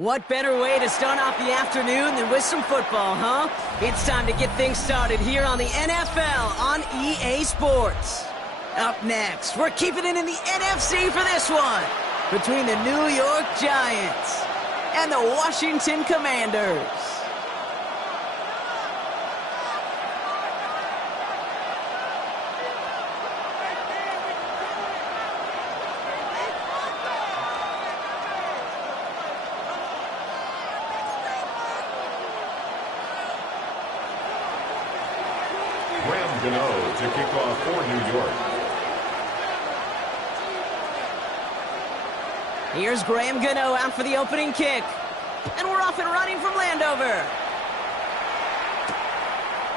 What better way to start off the afternoon than with some football, huh? It's time to get things started here on the NFL on EA Sports. Up next, we're keeping it in the NFC for this one, between the New York Giants and the Washington Commanders. To kick off for New York. Here's Graham Gano out for the opening kick. And we're off and running from Landover.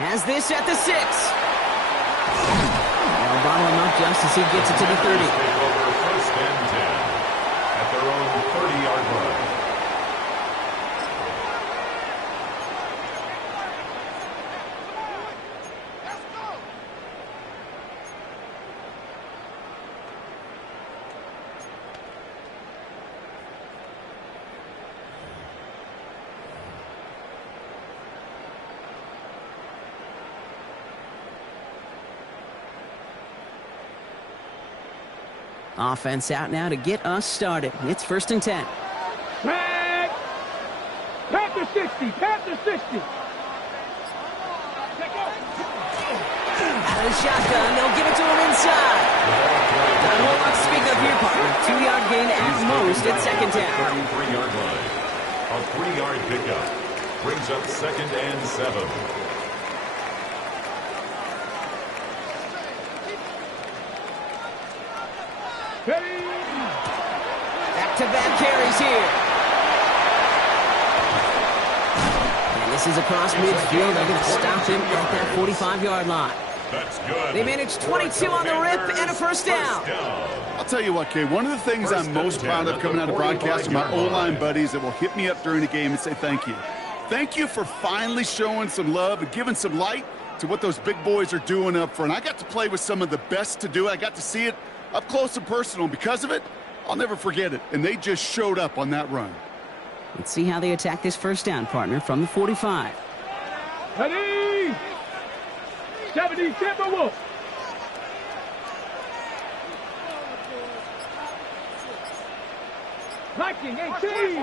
Has this at the 6. They'll bottle him up just as he gets it to the 30. Over first and 10 at their own 30-yard line. Offense out now to get us started. It's first and 10. Back! Panther 60! Panther 60! Out of the shotgun, they'll give it to him inside. Not a whole lot to speak of here, partner. 2-yard gain at most at second down. 33-yard line. A 3-yard pickup. Brings up second and 7. Back-to-back carries here. And this is across midfield. They're going to stop him at that 45-yard line. That's good. They managed 22 on the rip and a first down. I'll tell you what, Kay, one of the things I'm most proud of coming out of broadcast are my O-line buddies that will hit me up during the game and say thank you. Thank you for finally showing some love and giving some light to what those big boys are doing up front. I got to play with some of the best to do it. I got to see it up close and personal, and because of it, I'll never forget it. And they just showed up on that run. Let's see how they attack this first down, partner, from the 45. Ready! 70 Timberwolves! Viking 18!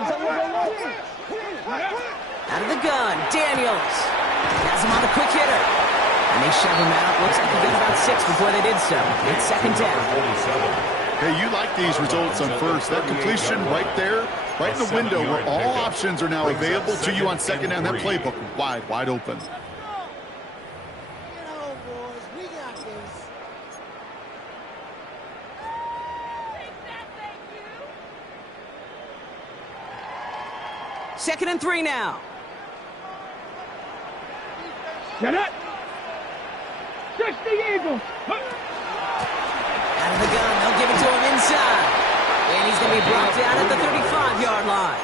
Out of the gun, Daniels. Has him on the quick hitter. And they shove him out. Looks like he got about 6 before they did so. It's second down. Hey, you like these results on first. That completion right there, right in the window where all options are now available to you on second down. That playbook wide open. Second and 3 now. Get it! 60 Eagles! Out of the gun, they'll give it to him inside. And he's going to be brought down at the 35-yard line.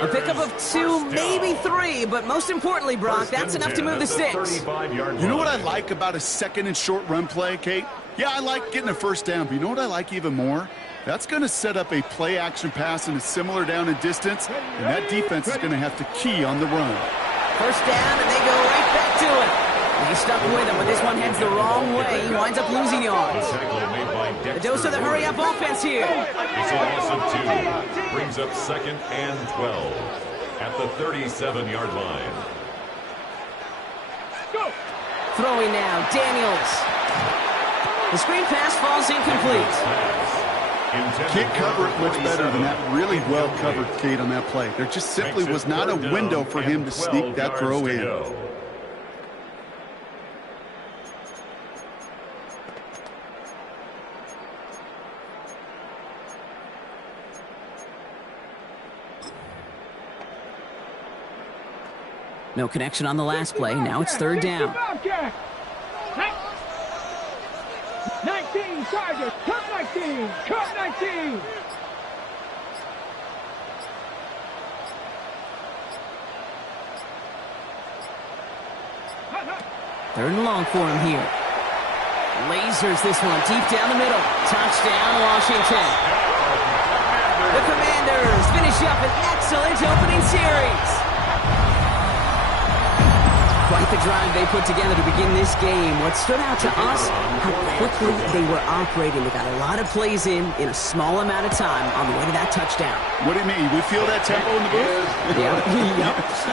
A pickup of 2, maybe 3, but most importantly, Brock, that's enough to move the sticks. You know what I like about a second and short run play, Kate? Yeah, I like getting a first down, but you know what I like even more? That's going to set up a play-action pass in a similar down and distance, and that defense is going to have to key on the run. First down, and they go right back to it. He's stuck with him, but this one heads the wrong way. He winds up losing yards. A dose of the hurry-up offense here. It's a loss of 2. Brings up second and 12 at the 37-yard line. Throwing now, Daniels. The screen pass falls incomplete. Can't cover it much better than that really well-covered Kate on that play. There just simply was not a window for him to sneak that throw in. No connection on the last play. Now it's third down. 19 Chargers. Cut 19. Cut 19. Third and long for him here. Lasers this one deep down the middle. Touchdown, Washington. The Commanders Commanders finish up an excellent opening series. Quite the drive they put together to begin this game. What stood out to us, how quickly they were operating. They got a lot of plays in a small amount of time on the way to that touchdown. What do you mean? We feel that tempo in the booth?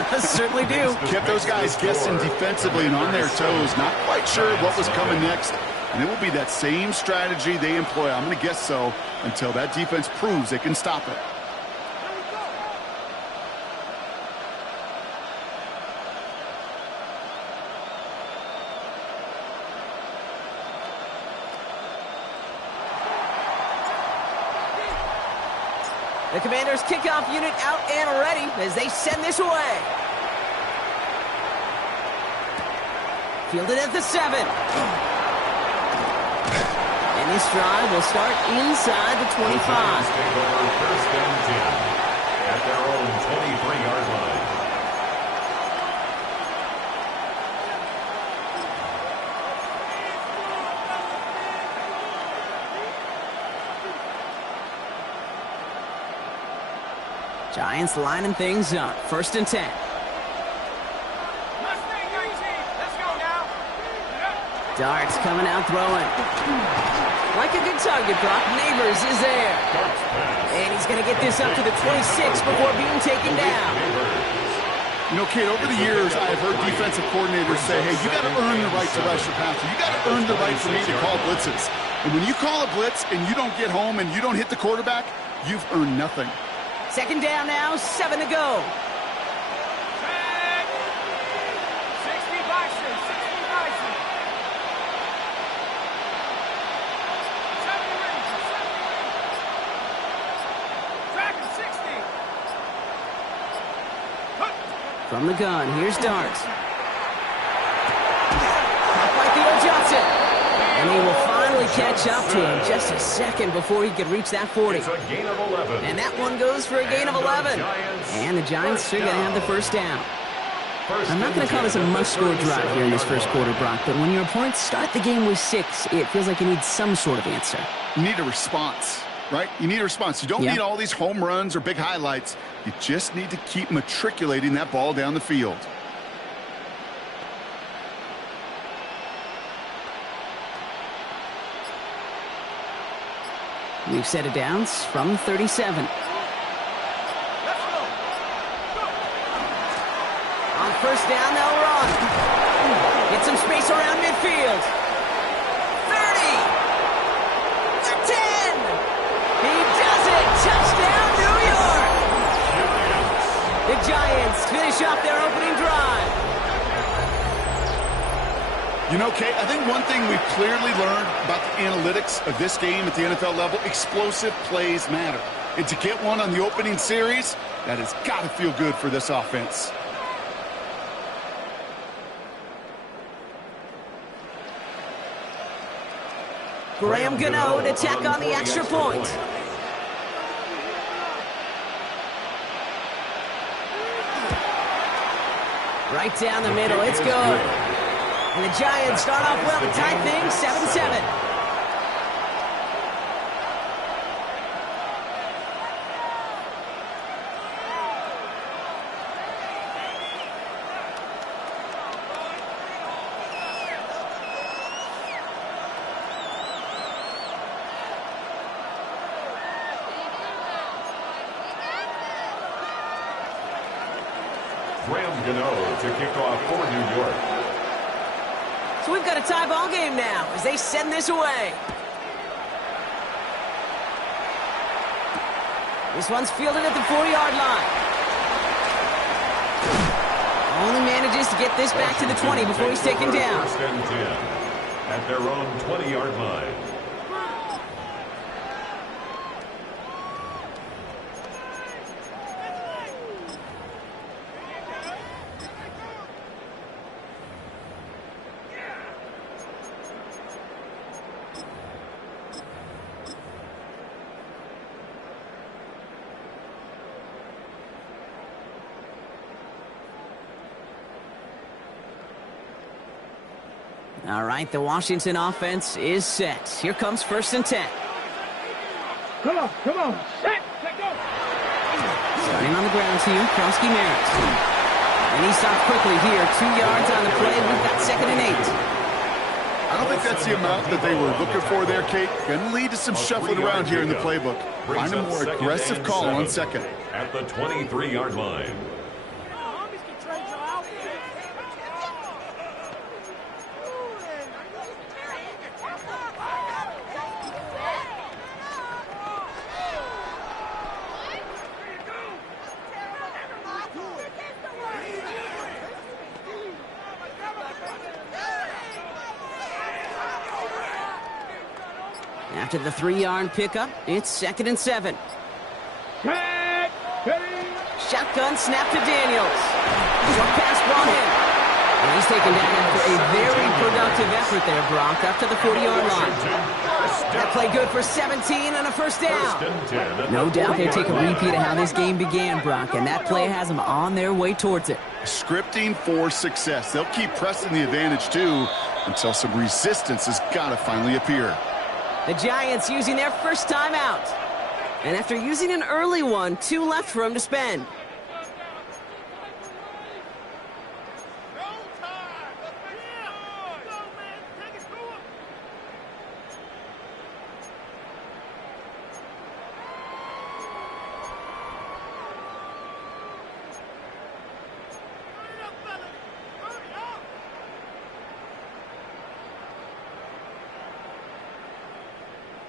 Yep, certainly do. Kept those guys guessing defensively and on their toes. Not quite sure what was coming next. And it will be that same strategy they employ. I'm going to guess so until that defense proves they can stop it. The Commanders' kickoff unit out and ready as they send this away. Fielded at the 7. And this drive will start inside the 25. Take over first and 10 at their own 23-yard line. Giants lining things up. First and 10. Darts coming out throwing. Like a good target drop, Neighbors is there. And he's going to get this up to the 26 before being taken down. You know, Kate, over the years, I've heard defensive coordinators say, hey, you got to earn the right to rush your passer. You got to earn the right for me to call blitzes. And when you call a blitz and you don't get home and you don't hit the quarterback, you've earned nothing. Second down now, 7 to go. From the gun, here's Darts. Caught by Theo Johnson. And he will finally catch up to him just a second before he could reach that 40. It's a gain of 11. And that one goes for a gain of 11. And the Giants are going to have the first down. I'm not going to call this a must-score drive here in this first quarter, Brock, but when your opponents start the game with 6, it feels like you need some sort of answer. You need a response, right? You need a response. You don't need all these home runs or big highlights. You just need to keep matriculating that ball down the field. We've set it down from 37. On first down, they'll run. Get some space around midfield. 30. The 10. He does it. Touchdown, New York. The Giants finish off their opening drive. You know, Kate, I think one thing we've clearly learned about the analytics of this game at the NFL level, explosive plays matter. And to get one on the opening series, that has got to feel good for this offense. Graham Gano to tack on the extra point. Right down the middle, it's good. And the Giants start off well to tie things 7-7. Graham Gano to kick off for New York. So we've got a tie ball game now as they send this away. This one's fielded at the 4-yard line. Only manages to get this back to the 20 before he's taken down. First and 10 at their own 20-yard line. All right, the Washington offense is set. Here comes first and 10. Come on, come on. Set, go. Starting on the grounds here, Kromsky Merritt. And he stopped quickly here. 2 yards on the play. We've got 2nd and 8. I don't think that's the amount that they were looking for there, Kate. Going to lead to some shuffling around here in the playbook. Find a more aggressive call on 2nd. At the 23-yard line. After the 3-yard pickup, it's 2nd and 7. Shotgun snap to Daniels. Short pass brought in. And he's taken down after a very productive effort there, Brock, up to the 40-yard line. That play good for 17 and a first down. No doubt they take a repeat of how this game began, Brock, and that play has them on their way towards it. Scripting for success. They'll keep pressing the advantage, too, until some resistance has got to finally appear. The Giants using their first timeout. And after using an early one, 2 left for them to spend.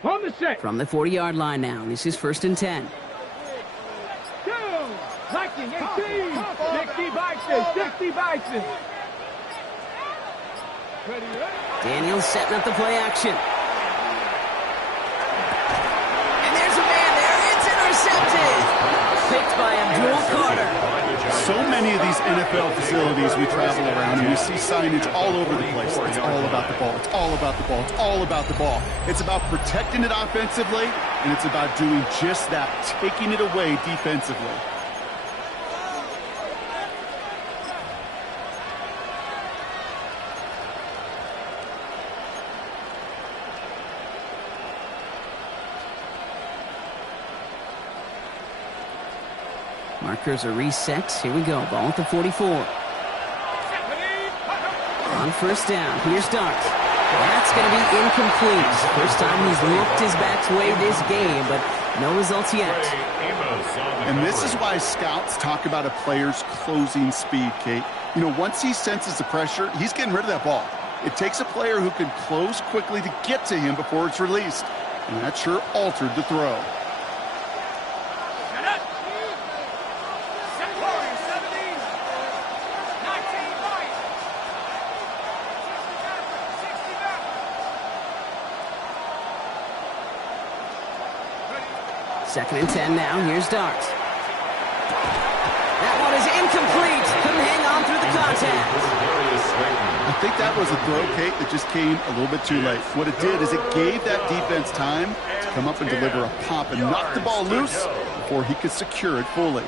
On the set. From the 40-yard line now, this is 1st and 10. Down. Liking 18. 60 Bison. 60 Bison. Daniels setting up the play action. And there's a man there. It's intercepted. Picked by Abdul Carter. So many of these NFL facilities we travel around and we see signage all over the place. It's all about the ball. It's all about the ball. It's all about the ball. It's about protecting it offensively, and it's about doing just that, taking it away defensively. Markers are reset. Here we go. Ball at the 44. On first down. Here's Dart. That's going to be incomplete. First time he's looked his back's way this game, but no results yet. And this is why scouts talk about a player's closing speed, Kate. You know, once he senses the pressure, he's getting rid of that ball. It takes a player who can close quickly to get to him before it's released. And that sure altered the throw. Second and 10 now. Here's Dart. That one is incomplete. Couldn't hang on through the contact. I think that was a throw, Kate, that just came a little bit too late. What it did is it gave that defense time to come up and deliver a pop and knock the ball loose before he could secure it fully.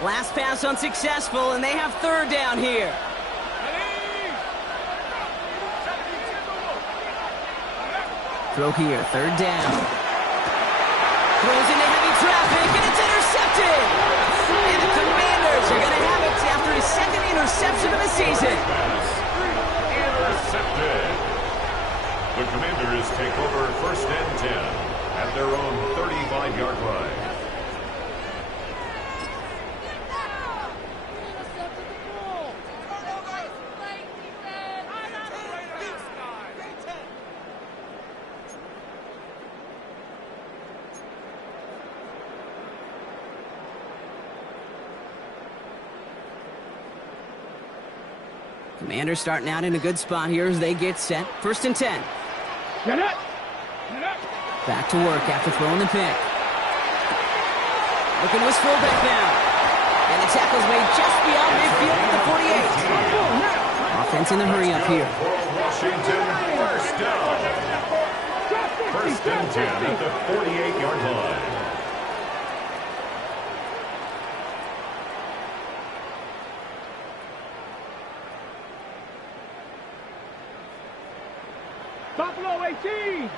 Last pass unsuccessful, and they have 3rd down here. Throw here, 3rd down. Throws into heavy traffic, and it's intercepted! And the Commanders are going to have it after his 2nd interception of the season. Intercepted. The Commanders take over 1st and 10 at their own 35-yard line. Commanders starting out in a good spot here as they get set. 1st and 10. Back to work after throwing the pick. Looking to his fullback now. And the tackle's made just beyond midfield at the 48. Offense in the hurry up here. Washington, 1st down. 1st and 10 at the 48-yard line. Buffalo 18.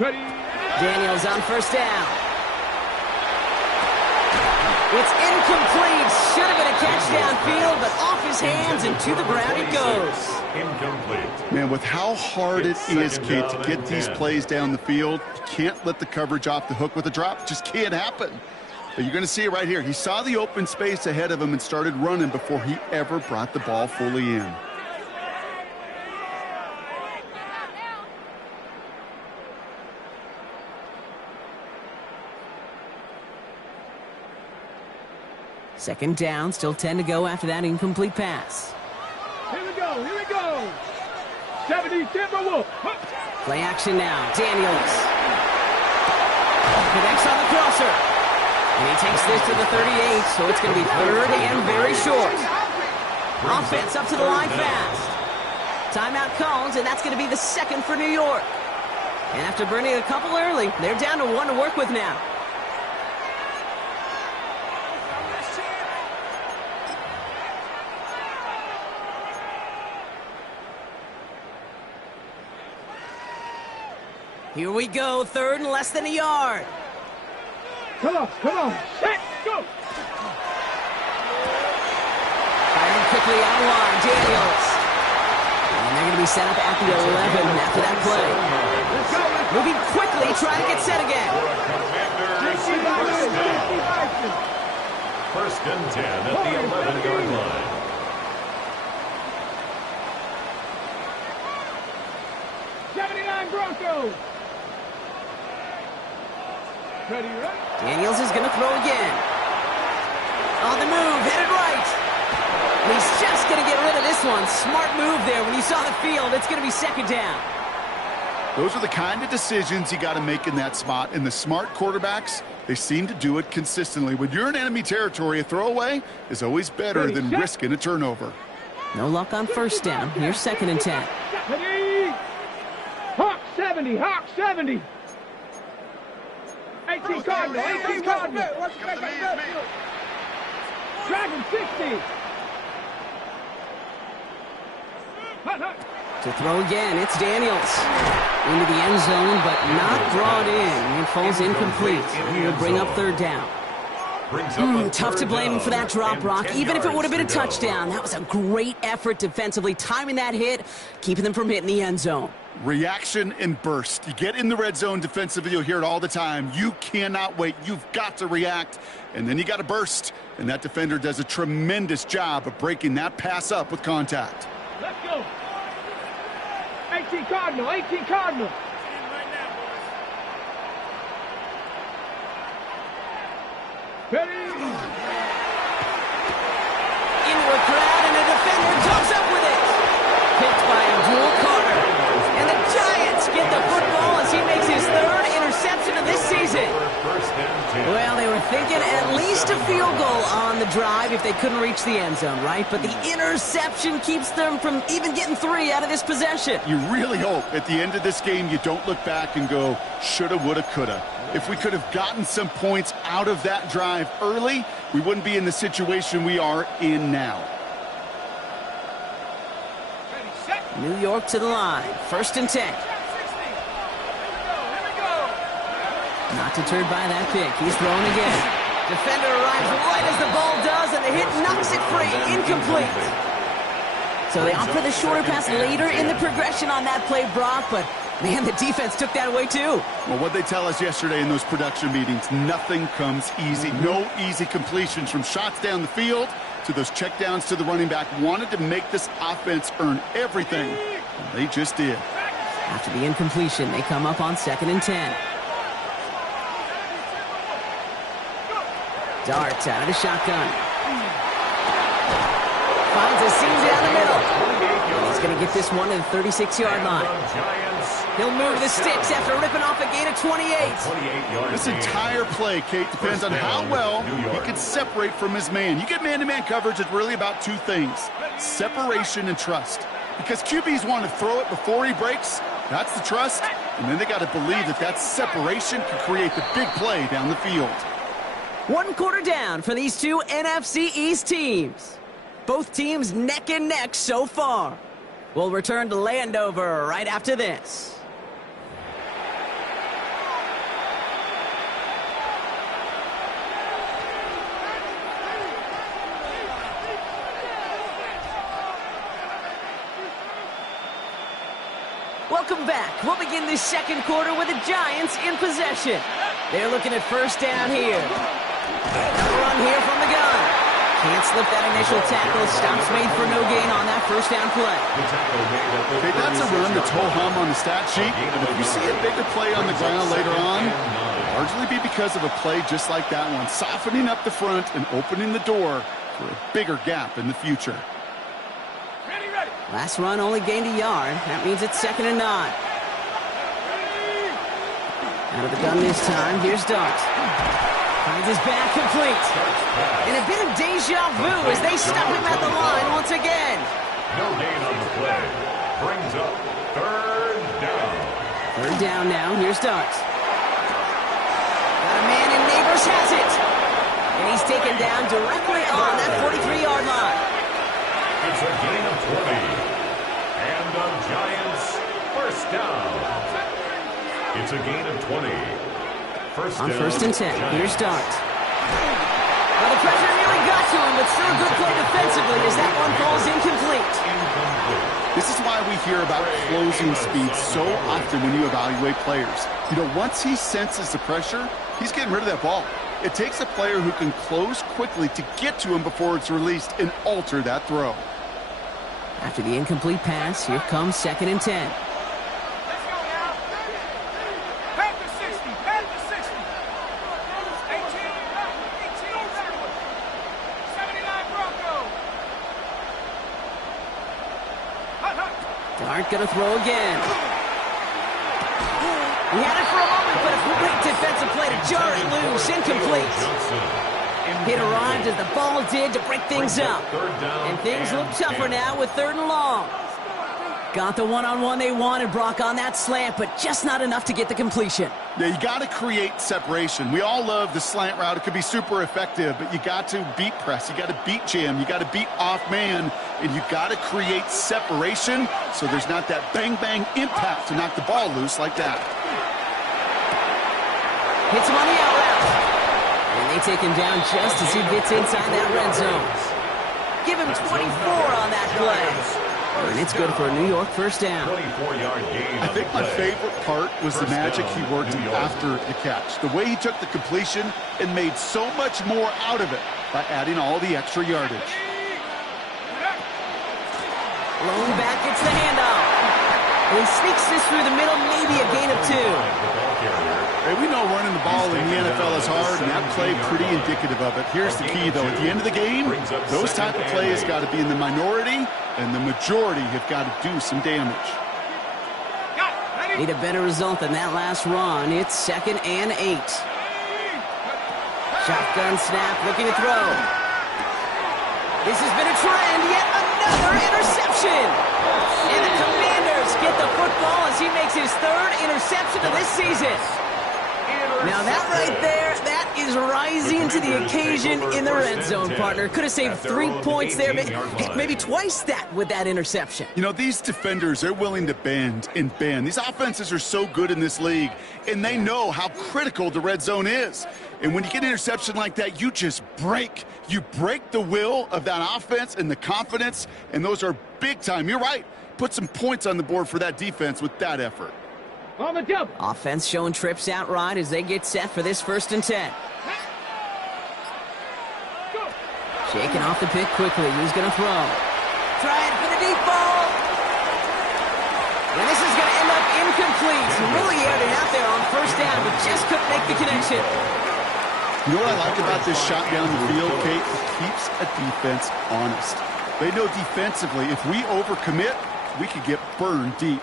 Ready. Daniels on first down. It's incomplete. Should have been a catch downfield, but off his hands and to the ground it goes. Incomplete. Man, with how hard it is, Kate, to get these plays down the field, you can't let the coverage off the hook with a drop. It just can't happen. But you're going to see it right here. He saw the open space ahead of him and started running before he ever brought the ball fully in. Second down, still 10 to go after that incomplete pass. Here we go. Here we go. 70 Timberwolves. Play action now. Daniels connects on the crosser. And he takes this to the 38, so it's going to be third and very short. Offense up to the line fast. Timeout calls, and that's going to be the second for New York. And after burning a couple early, they're down to one to work with now. Here we go, third and less than a yard. Come on, set, go! Firing quickly out of line, Daniels. And they're going to be set up at the 11 after that play. Moving quickly, trying to get set again. First and 10 at the 11-yard line. Broncos. Ready, right? Daniels is going to throw again. On the move, headed right. And he's just going to get rid of this one. Smart move there. When you saw the field, it's going to be second down. Those are the kind of decisions you got to make in that spot. And the smart quarterbacks, they seem to do it consistently. When you're in enemy territory, a throwaway is always better than risking a turnover. No luck on first down. Here's second and 10. Ready? Hawk 70, Hawk 70. 18 Cardinal, 18 Cardinal. Dragon 60. To throw again, it's Daniels. Into the end zone, but not brought in. It falls incomplete. He'll bring up third down. Tough to blame him for that drop, Brock. Even if it would have been a touchdown, that was a great effort defensively, timing that hit, keeping them from hitting the end zone. Reaction and burst. You get in the red zone defensively, you'll hear it all the time. You cannot wait. You've got to react, and then you got to burst. And that defender does a tremendous job of breaking that pass up with contact. Let's go. 18 Cardinal, 18 Cardinal. Ready? Into a crowd, and a defender comes up with it. Picked by Abdul Carter. And the Giants get the football as he makes his third interception of this season. Well, they were thinking at least a field goal on the drive if they couldn't reach the end zone, right? But the interception keeps them from even getting 3 out of this possession. You really hope at the end of this game you don't look back and go, shoulda, woulda, coulda. If we could have gotten some points out of that drive early, we wouldn't be in the situation we are in now. New York to the line. First and 10. Not deterred by that pick. He's throwing again. Defender arrives right as the ball does, and the hit knocks it free. Incomplete. So they opt for the shorter pass later in the progression on that play, Brock, but man, the defense took that away too. Well, what they tell us yesterday in those production meetings, nothing comes easy. No easy completions from shots down the field to those checkdowns to the running back. Wanted to make this offense earn everything, and they just did. After the incompletion, they come up on second and 10. Dart out of the shotgun. Finds a seam down the middle. He's going to get this one to the 36-yard line. He'll move the sticks after ripping off a gain of 28. This entire play, Kate, depends on how well he can separate from his man. You get man-to-man coverage, it's really about 2 things: separation and trust. Because QBs want to throw it before he breaks. That's the trust. And then they got to believe that that separation can create the big play down the field. 1 quarter down for these two NFC East teams. Both teams neck and neck so far. We'll return to Landover right after this. Welcome back. We'll begin this second quarter with the Giants in possession. They're looking at first down here. Another run here from the gun. Can't slip that initial tackle. Stops made for no gain on that first down play. Okay, that's a run that's ho-hum on the stat sheet. But if you see a bigger play on the ground later on, it'll largely be because of a play just like that one, softening up the front and opening the door for a bigger gap in the future. Last run only gained a yard. That means it's 2nd and 9. Out of the gun this time. Here's Dart. Finds his back complete. And a bit of deja vu as they stop him at the line once again. No gain on the play. Brings up 3rd down. 3rd down now. Here's Dart. Got a man and Neighbors has it. And he's taken down directly on that 43-yard line. It's a gain of 20. And the Giants first down. It's a gain of 20. On 1st and 10, here's Dart. Well, the pressure nearly got to him, but still a good play defensively as that one falls incomplete. This is why we hear about closing speed so often when you evaluate players. You know, once he senses the pressure, he's getting rid of that ball. It takes a player who can close quickly to get to him before it's released and alter that throw. After the incomplete pass, here comes 2nd and 10. Dart gonna throw again. He had it for a moment, but a great defensive play to jar it loose. Incomplete. It arrived as the ball did to break things up. And things look tougher now with 3rd and long. Got the one-on-one they wanted, Brock, on that slant, but just not enough to get the completion. Yeah, you got to create separation. We all love the slant route. It could be super effective, but you got to beat press. You got to beat jam. You got to beat off man, and you got to create separation so there's not that bang-bang impact to knock the ball loose like that. Hits him on the out route. And they take him down just as he gets inside that red zone. Give him 24 on that play. And it's good for a New York first down. 24-yard gain. I think my favorite part was the magic he worked after the catch. The way he took the completion and made so much more out of it by adding all the extra yardage. Lone back gets the handoff. And he sneaks this through the middle, maybe a gain of 2. Hey, we know running the ball in the NFL is hard, and that play pretty indicative of it. Here's the key, though. At the end of the game, those type of plays got to be in the minority, and the majority have got to do some damage. Need a better result than that last run. It's 2nd and 8. Shotgun snap, looking to throw. This has been a trend. Yet another interception. And the Commanders get the football as he makes his 3rd interception of this season. Now that right there, that is rising to the occasion in the red zone, partner. Could have saved 3 points there, maybe twice that with that interception. You know, these defenders, they're willing to bend and bend. These offenses are so good in this league, and they know how critical the red zone is. And when you get an interception like that, you just break. You break the will of that offense and the confidence, and those are big time. You're right. Put some points on the board for that defense with that effort. On the double. Offense showing trips outright as they get set for this 1st and 10. Shaking off the pick quickly. Who's going to throw? Trying for the deep ball. And this is going to end up incomplete. Really aired it out there on 1st down, but just couldn't make the connection. You know what I like about this shot down the field, Kate? It keeps a defense honest. They know defensively, if we overcommit, we could get burned deep.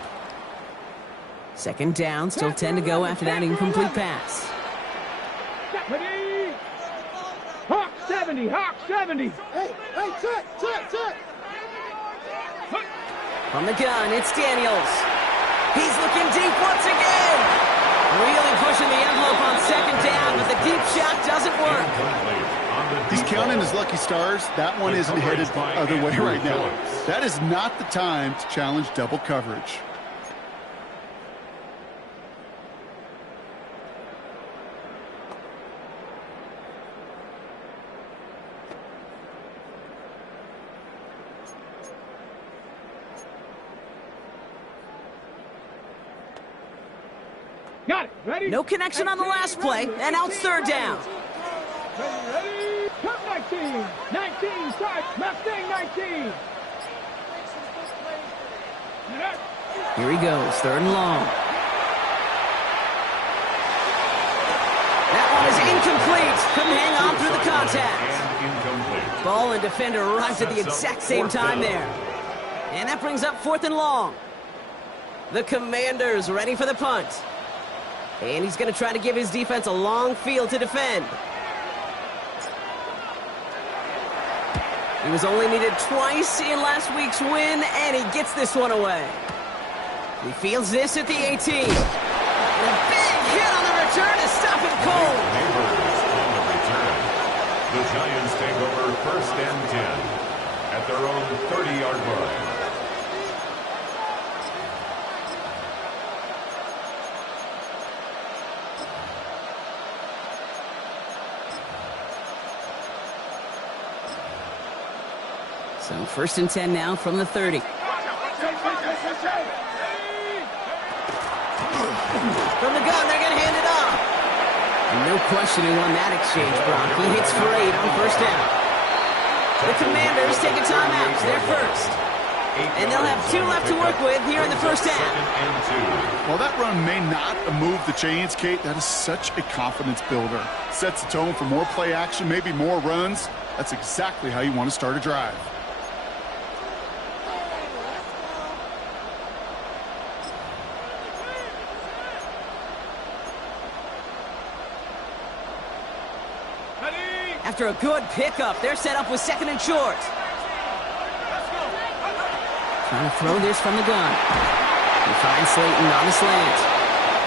2nd down, still 10 to go after that incomplete pass. Hawk 70, Hawk 70. Hey, check. From the gun, it's Daniels. He's looking deep once again. Really pushing the envelope on 2nd down, but the deep shot doesn't work. He's counting his lucky stars. That one isn't headed the other way right now. That is not the time to challenge double coverage. Got it. Ready? No connection on the last play, and now it's third down. Ready? Come 19. 19, side. Mustang 19. Here he goes, third and long. That one is incomplete. Couldn't hang on through the contact. Incomplete. Ball and defender arrives at the exact same time there. And that brings up fourth and long. The Commanders ready for the punt. And he's going to try to give his defense a long field to defend. He was only needed twice in last week's win, and he gets this one away. He fields this at the 18. And a big hit on the return to stop him cold. Neighbors on the return. The Giants take over first and 10 at their own 30-yard line. So first and 10 now from the 30. From the gun, they're going to hand it off. And no questioning on that exchange, Brock. He hits for 8 on first down. The Commanders take a timeout. They're first. And they'll have 2 left to work with here in the first half. Well, that run may not have moved the chains, Kate. That is such a confidence builder. Sets the tone for more play action, maybe more runs. That's exactly how you want to start a drive. After a good pickup, they're set up with second and short. Trying to throw this from the gun. He finds Slayton on the slant.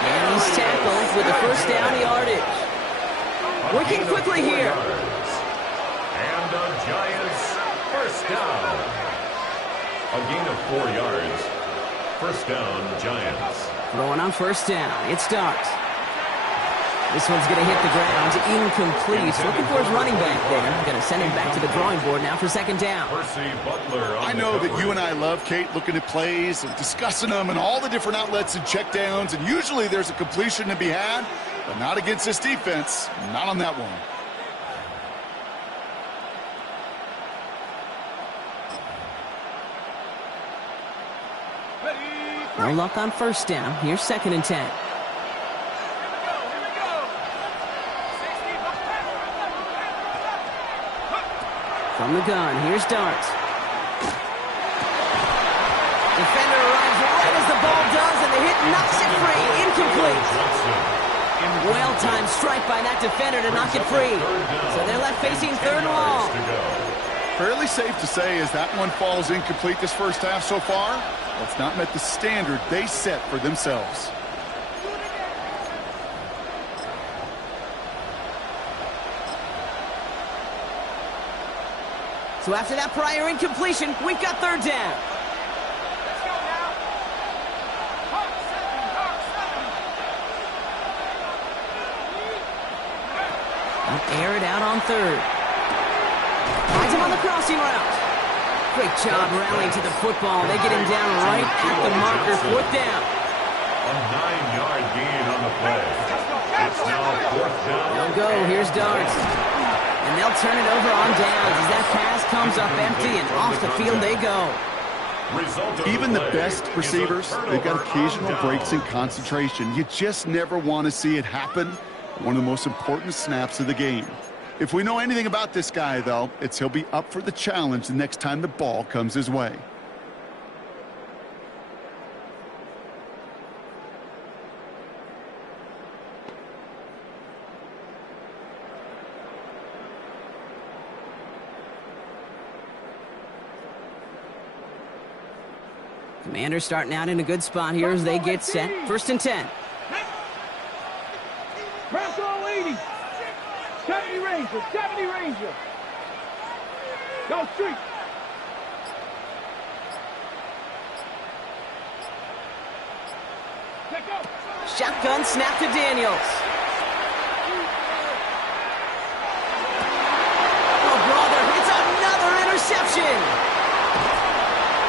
And he's tackled with the first down yardage. Working quickly here. And the Giants first down. A gain of 4 yards. First down, Giants. Throwing on first down. It starts. This one's going to hit the ground. Incomplete. Looking for his running back there. Going to send him back to the drawing board now for second down. Percy Butler on I know that you and I love, Kate, looking at plays and discussing them and all the different outlets and checkdowns, and usually there's a completion to be had, but not against this defense. Not on that one. No luck on first down. Here's second and 10. From the gun, here's Dart. Defender arrives right as the ball does, and the hit knocks it free. Incomplete. Well-timed strike by that defender to knock it free. So they're left facing third and long. Fairly safe to say as that one falls incomplete this first half so far, that's not met the standard they set for themselves. So after that prior incompletion, we've got third down. They'll air it out on third. Finds him on the crossing route. Great job rallying to the football. They get him down right at the marker. Fourth down. A 9-yard gain on the play. It's now fourth down. They'll go. Here's Dart. And they'll turn it over on downs as that pass comes up empty, and off the field they go. Even the best receivers, they've got occasional breaks in concentration. You just never want to see it happen. One of the most important snaps of the game. If we know anything about this guy, though, it's he'll be up for the challenge the next time the ball comes his way. Commanders starting out in a good spot here as they get set. First and 10. Press all 80. 70 Ranger. 70 Ranger. Go street. Take up. Shotgun snap to Daniels. Oh, brother, it's another interception.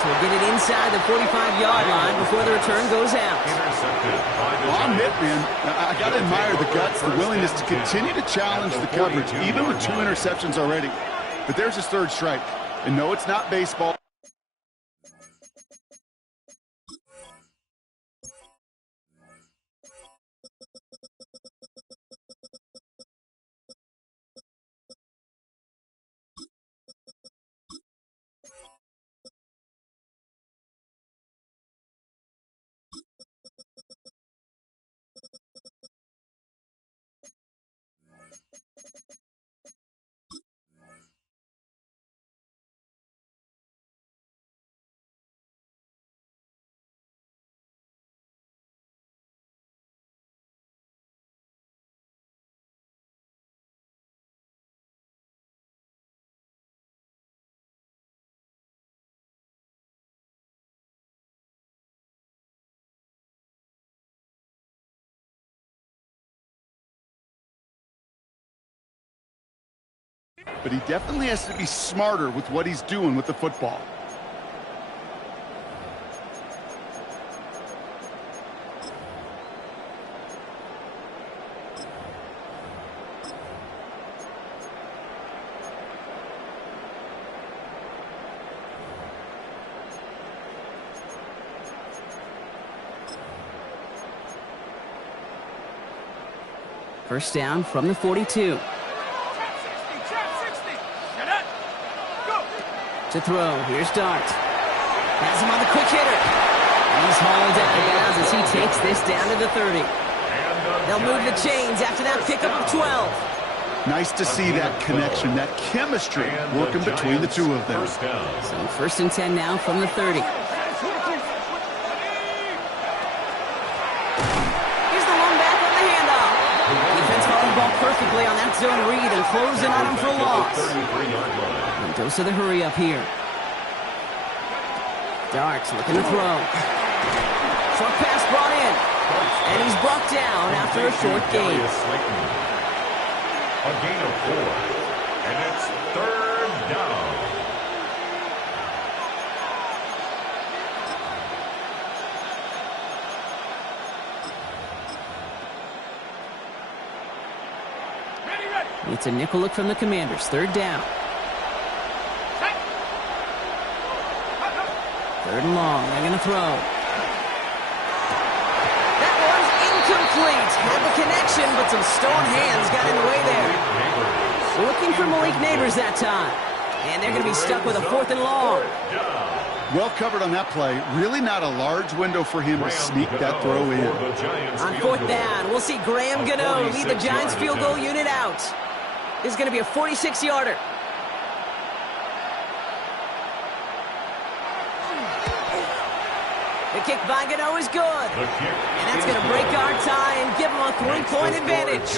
To They'll get it inside the 45-yard line before the return goes out. Well, I'll admit, man, I got to admire the guts, the willingness to continue to challenge the coverage, even with 2 interceptions already. But there's his 3rd strike. And no, it's not baseball. But he definitely has to be smarter with what he's doing with the football. First down from the 42. To throw. Here's Dart. Has him on the quick hitter. He's hauled out of bounds as he takes this down to the 30. They'll move the chains after that pickup of 12. Nice to see that connection, that chemistry working between the two of them. So first and 10 now from the 30. Here's the one back on the handoff. Defense hauling the ball perfectly on that zone read and closing on him for a loss. Dose of the hurry up here. Darts looking to throw. Short pass brought in. And he's brought down after a short gain. A gain of 4. And it's 3rd down. It's a nickel look from the Commanders. 3rd down. 3rd and long. They're going to throw. That one's incomplete. Had the connection, but some stone hands got in the way there. Looking for Malik Neighbors that time. And they're going to be stuck with a 4th and long. Well covered on that play. Really not a large window for him to sneak that throw in. On 4th down, we'll see Graham Gano lead the Giants field goal unit out. This is going to be a 46-yarder. The kick by Gano is good. And that's going to break our tie and give them a 3-point advantage.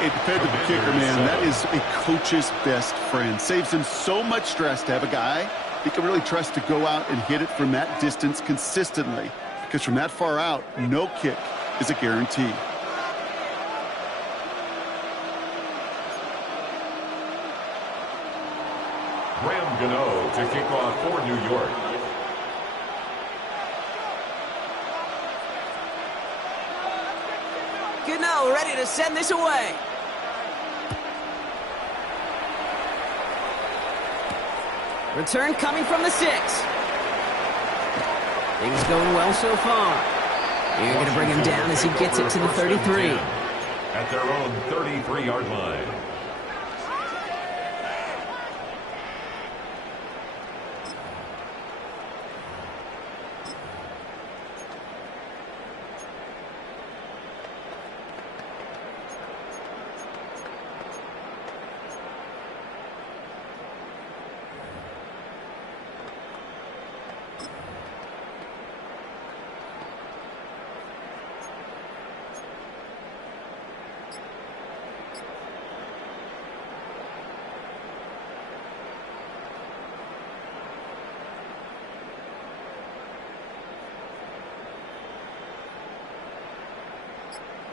It depends on the kicker, man. That is a coach's best friend. Saves him so much stress to have a guy he can really trust to go out and hit it from that distance consistently. Because from that far out, no kick is a guarantee. Graham Gano to kick off for New York. Gano ready to send this away. Return coming from the 6. Things going well so far. You're going to bring him down as he gets it to the 33. At their own 33-yard line.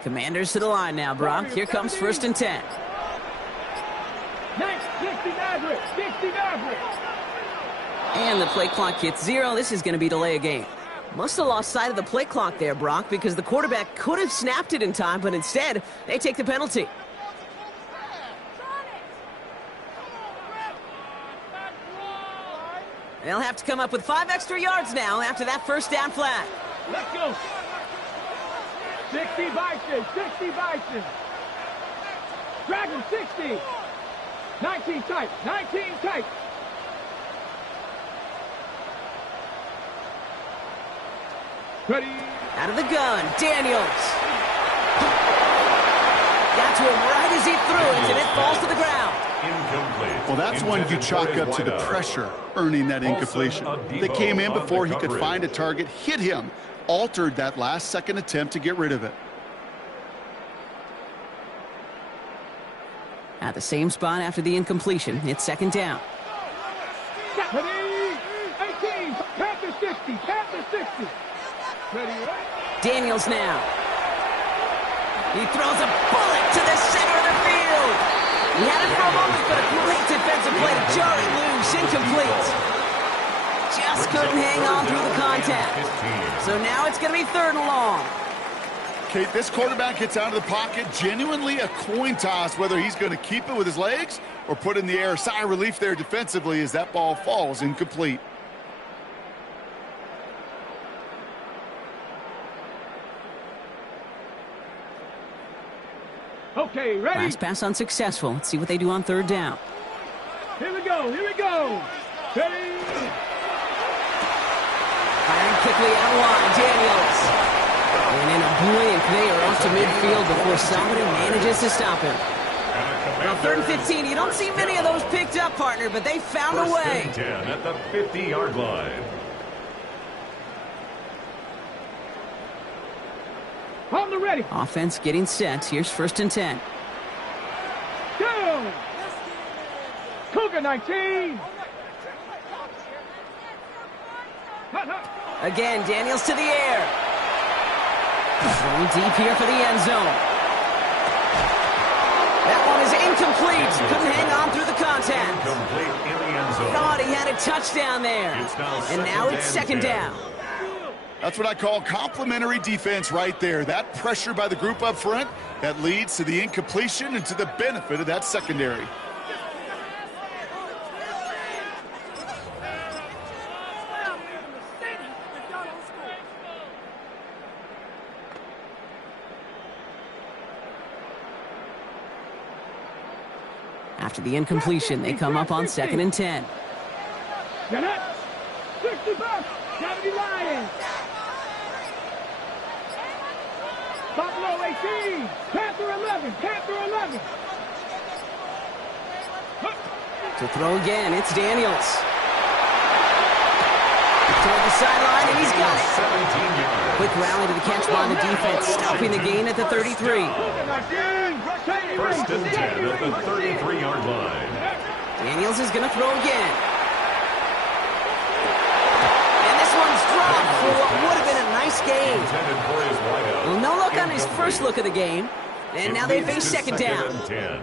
Commanders to the line now, Brock. Here comes 1st and 10. And the play clock hits 0. This is going to be delay a game. Must have lost sight of the play clock there, Brock, because the quarterback could have snapped it in time, but instead, they take the penalty. They'll have to come up with 5 extra yards now after that first down flag. Let's go. 60 Bison, 60 Bison. Dragon 60. 19 tight, 19 tight. Ready. Out of the gun, Daniels. Got to him right as he threw it, and it falls to the ground. Incomplete. Well, that's one you chalk up to the pressure earning that incompletion. They came in before he could find a target, hit him, altered that last-second attempt to get rid of it. At the same spot after the incompletion, it's second down. Ready. 18. Panther 60. Panther 60. Ready. Daniels now. He throws a bullet to the center of the field. He had it for a moment, but a great defensive play to jar it loose. Incomplete. Just couldn't hang on through the contact. So now it's going to be 3rd and long. Kate, this quarterback gets out of the pocket, genuinely a coin toss whether he's going to keep it with his legs or put in the air. Sigh of relief there defensively as that ball falls incomplete. Okay, ready. Last pass unsuccessful. Let's see what they do on 3rd down. Here we go. Here we go. Ready. Firing quickly out wide, Daniels. And in a blink, they are off to midfield before somebody manages to stop him. Well, 3rd and 15, you don't see many of those picked up, partner, but they found a way. 1st and 10 at the 50-yard line. On the ready. Offense getting set. Here's 1st and 10. Go. Cougar 19. Again, Daniels to the air. Throwing deep here for the end zone. That one is incomplete. Couldn't hang on through the contact. Incomplete in the end zone. Thought he had a touchdown there. And now it's 2nd down. That's what I call complimentary defense right there. That pressure by the group up front, that leads to the incompletion and to the benefit of that secondary. After the incompletion, they come up on 2nd and 10. Get up. 60 bucks. 70 Lions. Buffalo 18. Panther 11. Panther 11. To throw again, it's Daniels. Toward the sideline, and he's got it. 17 yards. Quick rally to the catch by the defense, stopping the gain at the 33. 1st and 10 at the 33-yard line. Daniels is going to throw again. And this one's dropped for what would have been a nice game. Intended for his wideout. Well, no look on his first look of the game. And now they face 2nd down. And 10.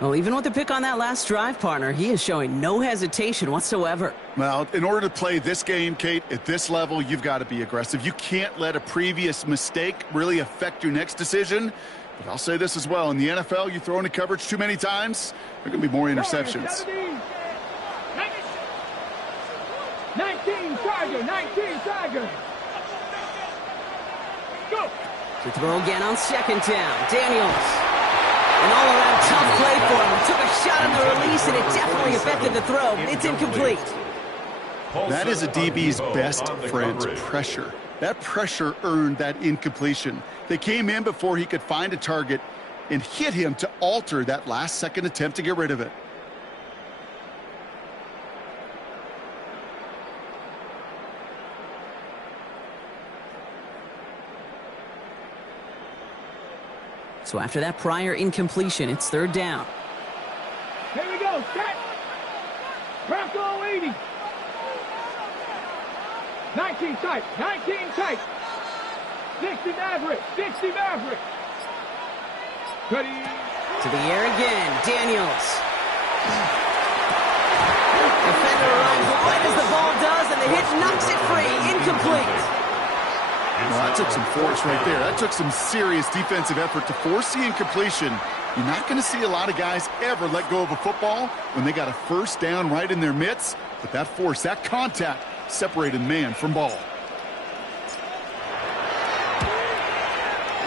Well, even with the pick on that last drive, partner, he is showing no hesitation whatsoever. Well, in order to play this game, Kate, at this level, you've got to be aggressive. You can't let a previous mistake really affect your next decision. But I'll say this as well. In the NFL, you throw into coverage too many times, there are going to be more interceptions. 19 Tiger, 19 Tiger. Go. To throw again on 2nd down, Daniels. An all-around tough play for him. Took a shot on the release, and it definitely affected the throw. It's incomplete. That is a DB's best friend, pressure. That pressure earned that incompletion. They came in before he could find a target and hit him to alter that last-second attempt to get rid of it. So after that prior incompletion, it's 3rd down. Here we go. Set. Bronco 80. 19 tight. 19 tight. 60 Maverick. 60 Maverick. Ready. To the air again, Daniels. Defender arrives right as the ball does, and the hit knocks it free. Incomplete. Well, that took some force right there. That took some serious defensive effort to force the incompletion. You're not going to see a lot of guys ever let go of a football when they got a first down right in their midst. But that force, that contact, separated man from ball.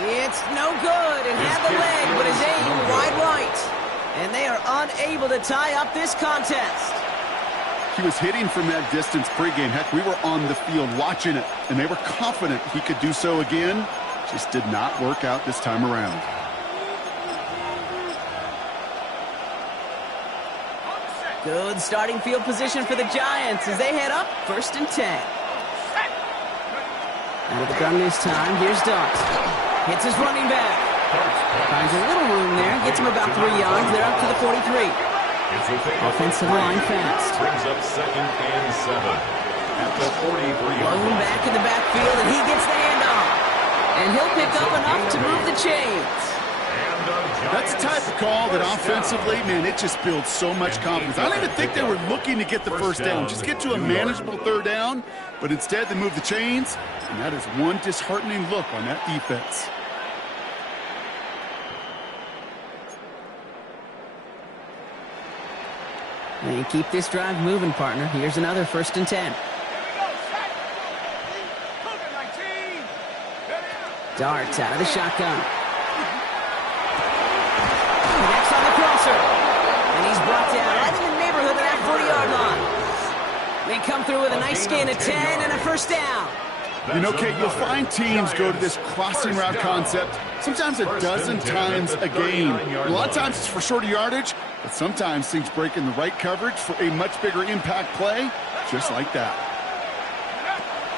It's no good. It had the leg, but his aim wide right. And they are unable to tie up this contest. He was hitting from that distance pregame. Heck, we were on the field watching it, and they were confident he could do so again. Just did not work out this time around. Good starting field position for the Giants as they head up 1st and 10. Out of the gun this time, here's Dart. Hits his running back. Finds a little room there, gets him about 3 yards. They're up to the 43. Offensive line fast. Brings up 2nd and 7 at the 43-yard line. Back in the backfield, and he gets the handoff. And he'll pick up enough to move the chains. That's the type of call that offensively, man, it just builds so much confidence. I don't even think they were looking to get the first down. Just get to a manageable 3rd down, but instead they move the chains, and that is one disheartening look on that defense. And keep this drive moving, partner. Here's another 1st and 10. Darts out of the shotgun. Connects on the crosser. And he's brought down right in the neighborhood of that 40-yard line. They come through with a nice gain of 10 and a 1st down. You know, Kate, you'll find teams go to this crossing route concept sometimes a dozen times a game. A lot of times it's for shorter yardage, but sometimes things break in the right coverage for a much bigger impact play, just like that.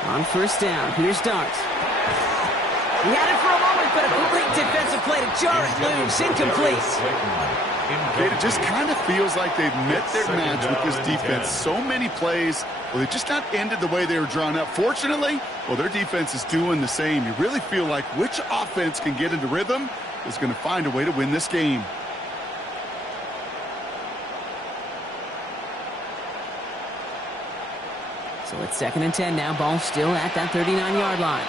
On 1st down, here's Dart. He had it for a moment, but a great defensive play to jar it loose. Incomplete. Kate, it just kind of feels like they've met their match with this defense. So many plays, well, they just not ended the way they were drawn up. Fortunately, well, their defense is doing the same. You really feel like which offense can get into rhythm is going to find a way to win this game. So it's 2nd and 10 now. Ball still at that 39-yard line.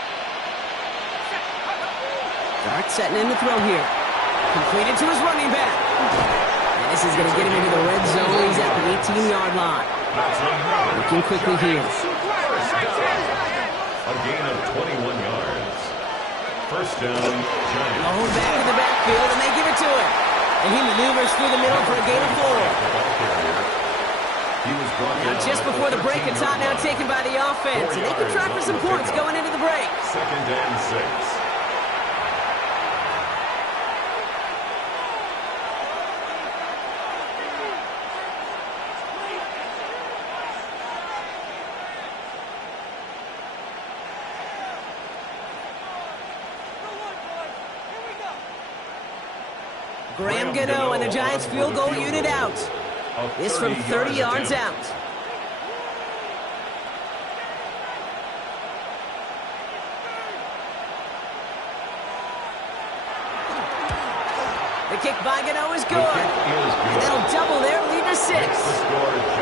Dart setting in the throw here. Completed to his running back. And this is going to get him into the red zone. He's at the 18-yard line. Looking quickly here. A gain of 21 yards. 1st down, Giants. Hold back in the backfield, and they give it to him. And he maneuvers through the middle for a gain of 4. Now just before the break, a timeout taken by the offense. And they can try for some points going into the break. 2nd and 6. Graham Gano and the Giants field goal unit out. This from 30 yards out. The kick by Gano is good. And that'll double their lead to 6.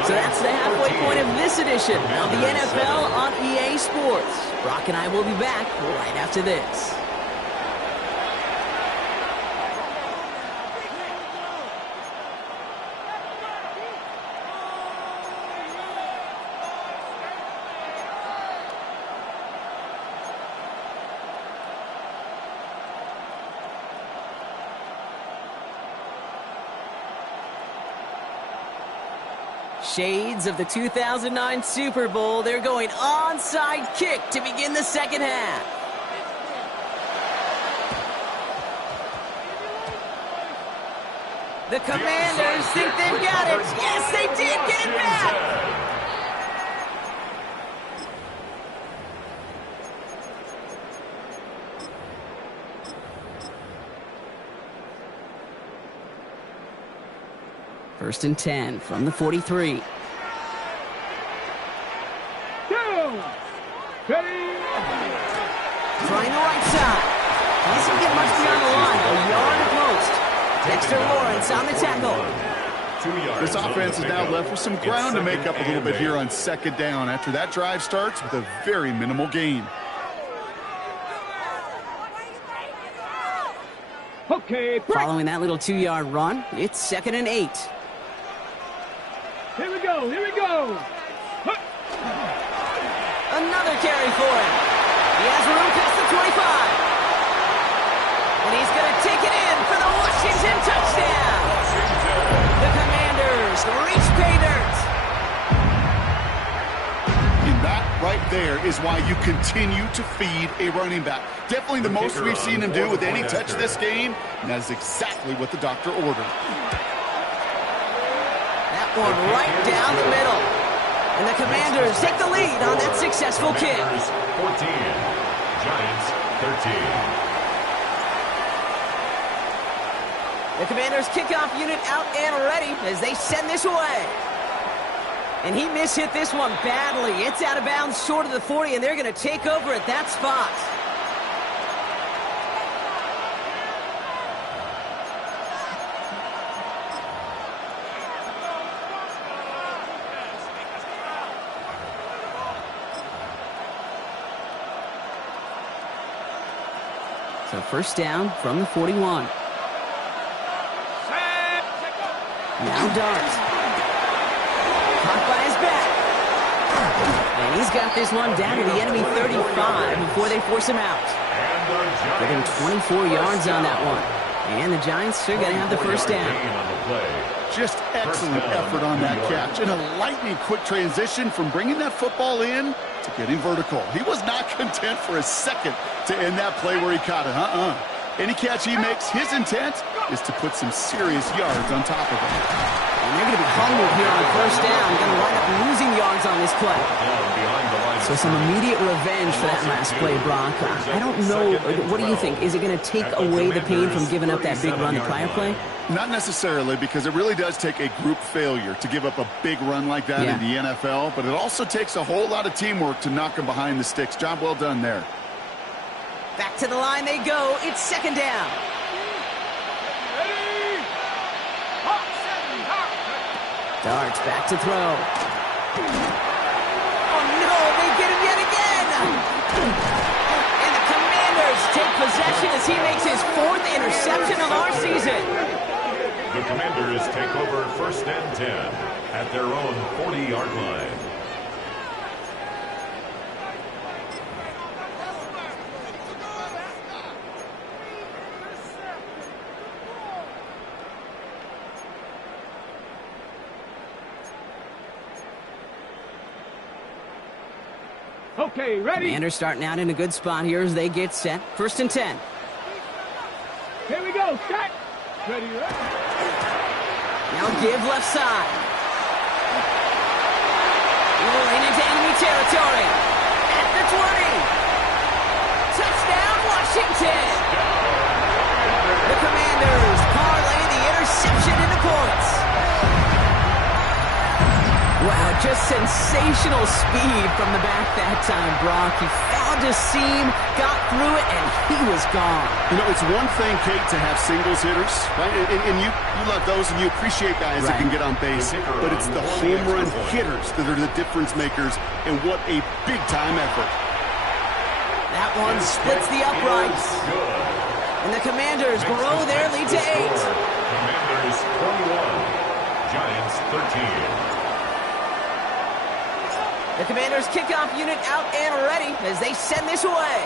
So that's the halfway point of this edition of the NFL on EA Sports. Brock and I will be back right after this. Shades of the 2009 Super Bowl. They're going onside kick to begin the 2nd half. The Commanders think they've got it. Yes, they did get it back. First and 10 from the 43. Trying the right side. He doesn't get much beyond the line. A yard at most. Dexter Lawrence on the tackle. 2 yards. This offense is now left with some ground to make up a little bit here on second down after that drive starts with a very minimal gain. Okay, break. Following that little 2-yard run, it's 2nd and 8. Here we go, here we go. Another carry for him. He has room past the 25. And he's going to take it in for the Washington touchdown. The Commanders reach pay dirt. And that right there is why you continue to feed a running back. Definitely the most we've seen him do with any touch this game, and that is exactly what the doctor ordered. That one right down the middle. And the Commanders take the lead on that successful kick. 14, Giants 13. The Commanders kickoff unit out and ready as they send this away. And he mishit this one badly. It's out of bounds short of the 40, and they're going to take over at that spot. So first down from the 41. Now Dart. Caught by his back. And he's got this one down to the enemy 35 before they force him out. Getting 24 yards on that one. And the Giants are going to have the first down. Just excellent effort on that catch. And a lightning quick transition from bringing that football in to getting vertical. He was not content for a second to end that play where he caught it. Any catch he makes, his intent is to put some serious yards on top of it. And they're going to be hungry here on first down. Going to wind up losing yards on this play. So some immediate revenge for that last play, Brock. I don't know. What do you think? Is it going to take away the pain from giving up that big run the prior play? Not necessarily, because it really does take a group failure to give up a big run like that in the NFL. But it also takes a whole lot of teamwork to knock them behind the sticks. Job well done there. Back to the line they go. It's second down. Darts back to throw. Oh, no, they get him yet again. And the Commanders take possession as he makes his 4th interception of our season. The Commanders take over first and 10 at their own 40-yard line. Okay, ready? Commanders starting out in a good spot here as they get set. First and 10. Here we go, set. Ready, ready. Now give left side. Rolling into enemy territory. At the 20. Touchdown, Washington. The Commanders parlay the interception into points. Wow, just sensational speed from the back that time, Brock. He found his seam, got through it, and he was gone. You know, it's one thing, Kate, to have singles hitters, right? And you love those, and you appreciate guys that can get on base. But it's the home run hitters that are the difference makers, and what a big-time effort. That one splits the uprights. And the Commanders grow their lead to 8. Commanders 21, Giants 13. The Commanders kickoff unit out and ready as they send this away.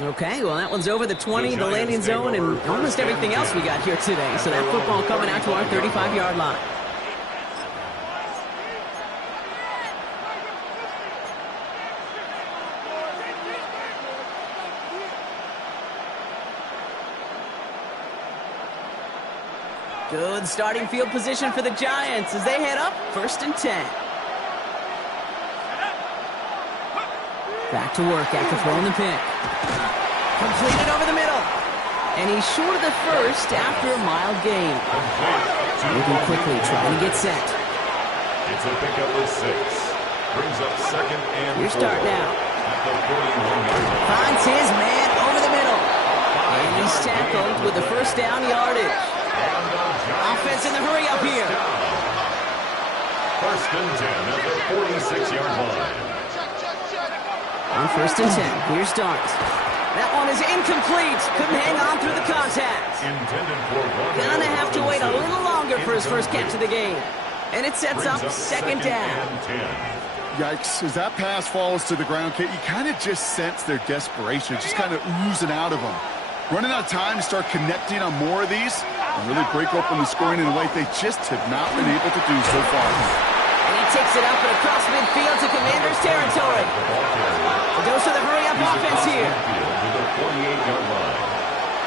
Okay, well, that one's over the 20, the landing zone, and almost everything else we got here today. So that football coming out to our 35-yard line. Good starting field position for the Giants as they head up first and 10. Back to work after throwing the pick. Completed over the middle. And he's short of the first after a mild gain. Moving quickly, trying to get set. It's a pickup of 6. Brings up second and 4. Your start now. At the 41-yard line. Finds his man over the middle. And he's tackled with the first down yardage. Offense in the hurry up here. First and 10 at the 46-yard line. On first and 10, here's Dart. That one is incomplete. Couldn't hang on through the contact. Intended for one. Gonna have to wait a little longer for his first catch of the game. And it sets up second down. Yikes, as that pass falls to the ground, Kate, you kind of just sense their desperation, just kind of oozing out of them. Running out of time to start connecting on more of these and really break open the scoring in a way they just have not been able to do so far. And he takes it up and across midfield to Commander's territory. A dose of the hurry-up offense here.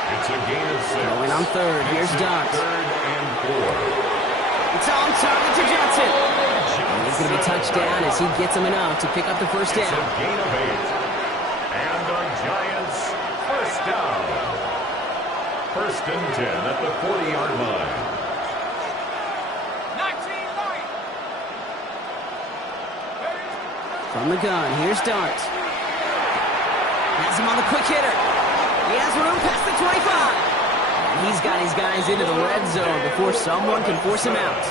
It's a gain of 6. Going on third, here's Dart. Third and 4. It's on target to Johnson. And he's going to be touched down as he gets him enough to pick up the first down. It's a gain of 8. And the Giants first down. First and 10 at the 40-yard line. 19 right. From the gun, here's Dart. Has him on the quick hitter. He has room past the 25. He's got his guys into the red zone before someone can force him out.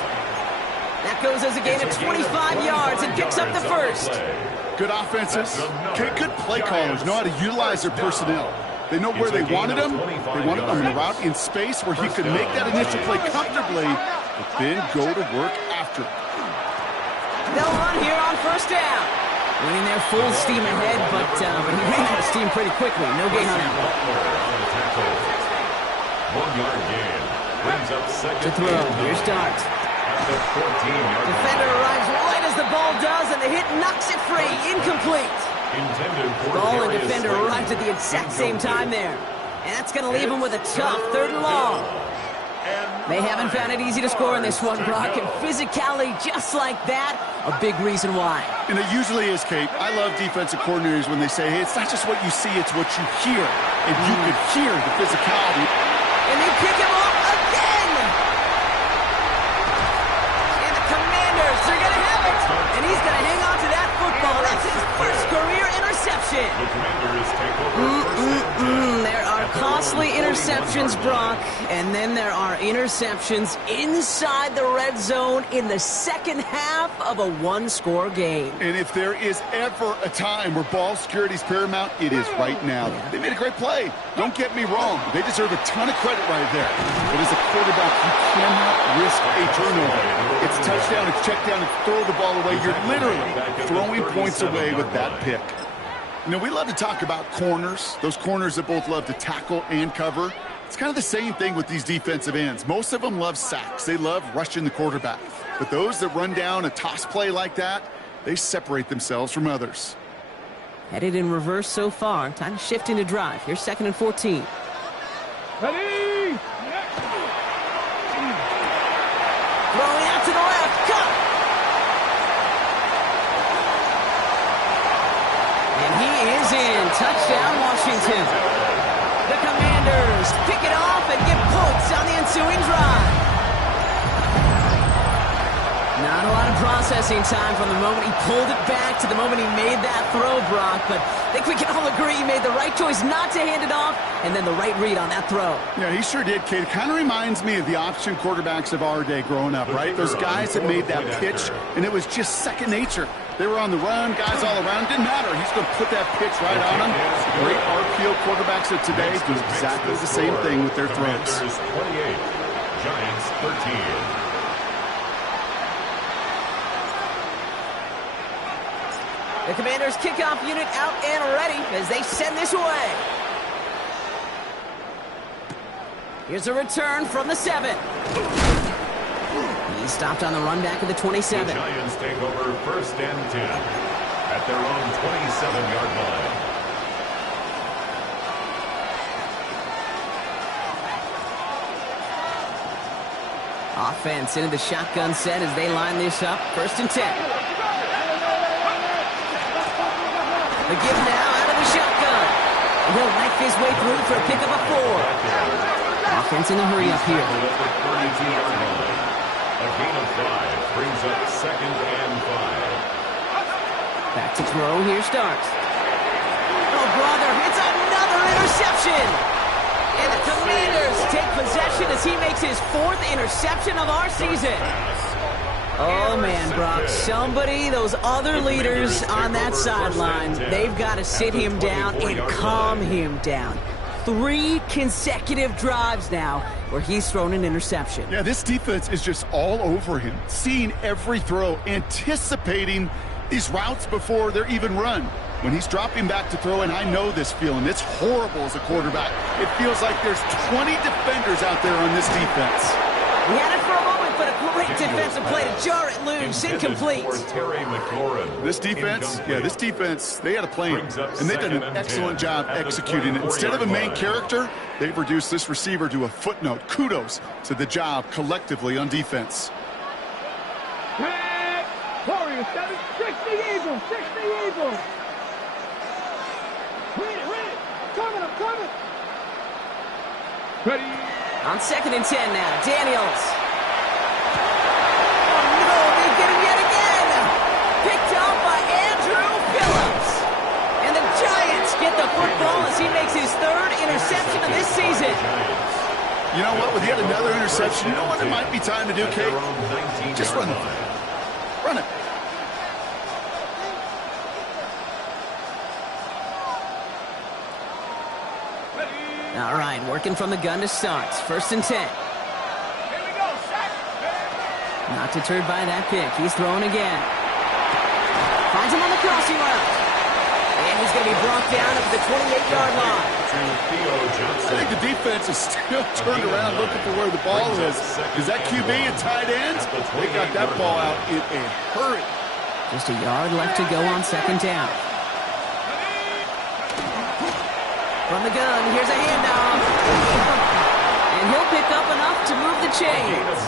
That goes as a gain of 25 yards and picks up the first. Good offenses. Okay, good play callers know how to utilize their personnel. They know where they wanted him. They wanted him in a route in space where he could make that initial play comfortably, but then go to work after it. They'll run here on first down. Winning their full steam ahead, but he ran out of steam pretty quickly. No gain on that one. 1 yard gain. Brings up second. To throw. Here's Dart. At the 14-yard Defender arrives right as the ball does, and the hit knocks it free. Incomplete. Intended for Ball and defender arrives at the exact same time there. And that's going to leave him with a tough third and long. They haven't found it easy to score in this one, Brock, and physicality just like that, a big reason why. And it usually is, Kate. I love defensive coordinators when they say, hey, it's not just what you see, it's what you hear. And you could hear the physicality. And they pick him off again! And the Commanders, they're going to have it! And he's going to hang on to that football. That's his first career interception. The Commanders take over. There are costly interceptions, Brock, and then there are interceptions inside the red zone in the second half of a one-score game. And if there is ever a time where ball security is paramount, it is right now. They made a great play. Don't get me wrong. They deserve a ton of credit right there. But as a quarterback, you cannot risk a turnover. It's touchdown, it's check down, it's throw the ball away. You're literally throwing points away with that pick. You know, we love to talk about corners, those corners that both love to tackle and cover. It's kind of the same thing with these defensive ends. Most of them love sacks. They love rushing the quarterback. But those that run down a toss play like that, they separate themselves from others. Headed in reverse so far. Time to shift into drive. Here's second and 14. Ready. Throwing out to the left. Cut! And he is in. Touchdown, Washington. The Commanders pick it off and get points on the ensuing drive. Not a lot of processing time from the moment he pulled it back to the moment he made that throw, Brock. But I think we can all agree he made the right choice not to hand it off and then the right read on that throw. Yeah, he sure did, Kate. It kind of reminds me of the option quarterbacks of our day growing up, right? Those guys that made that pitch, and it was just second nature. They were on the run, guys all around. Didn't matter. He's going to put that pitch right on them. Great RPO quarterbacks of today do exactly the same thing with their throws. 28, Giants 13. The Commanders' kickoff unit out and ready as they send this away. Here's a return from the 7. He stopped on the run back of the 27. The Giants take over first and 10 at their own 27-yard line. Offense into the shotgun set as they line this up. First and 10. The give now out of the shotgun. And he'll knife his way through for a pickup of 4. Offense in the hurry up here. A gain of 5 brings up second and 5. Back to throw. Here starts. Oh, brother, it's another interception. And the Commanders take possession as he makes his 4th interception of our season. Oh, man, Brock, those other leaders on that sideline, they've got to sit him down and calm him down. 3 consecutive drives now where he's thrown an interception. Yeah, this defense is just all over him, seeing every throw, anticipating these routes before they're even run. When he's dropping back to throw, and I know this feeling, it's horrible as a quarterback. It feels like there's 20 defenders out there on this defense. We had it for a moment, but a great defensive play to jar it loose, incomplete. This defense, they had a plan, and they've done an excellent job executing it. Instead of a main character, they've reduced this receiver to a footnote. Kudos to the job collectively on defense. Warriors 7, 60 Eagles, 60 Eagles. Read it, I'm coming. Ready. On 2nd and 10 now, Daniels. Oh, no, they get him yet again. Picked up by Andrew Phillips. And the Giants get the football as he makes his 3rd interception of this season. You know what? With yet another interception, you know what it might be time to do, Kate? Just run it. Run it. All right, working from the gun to start. 1st and 10. Here we go, sack. Not deterred by that pick. He's throwing again. Finds him on the crossing route. And he's going to be brought down at the 28-yard line. I think the defense is still turned around looking for where the ball is. Is that QB and tight ends? They got that ball out in a hurry. Just a yard left to go on 2nd down. From the gun, here's a handoff. And he'll pick up enough to move the chains.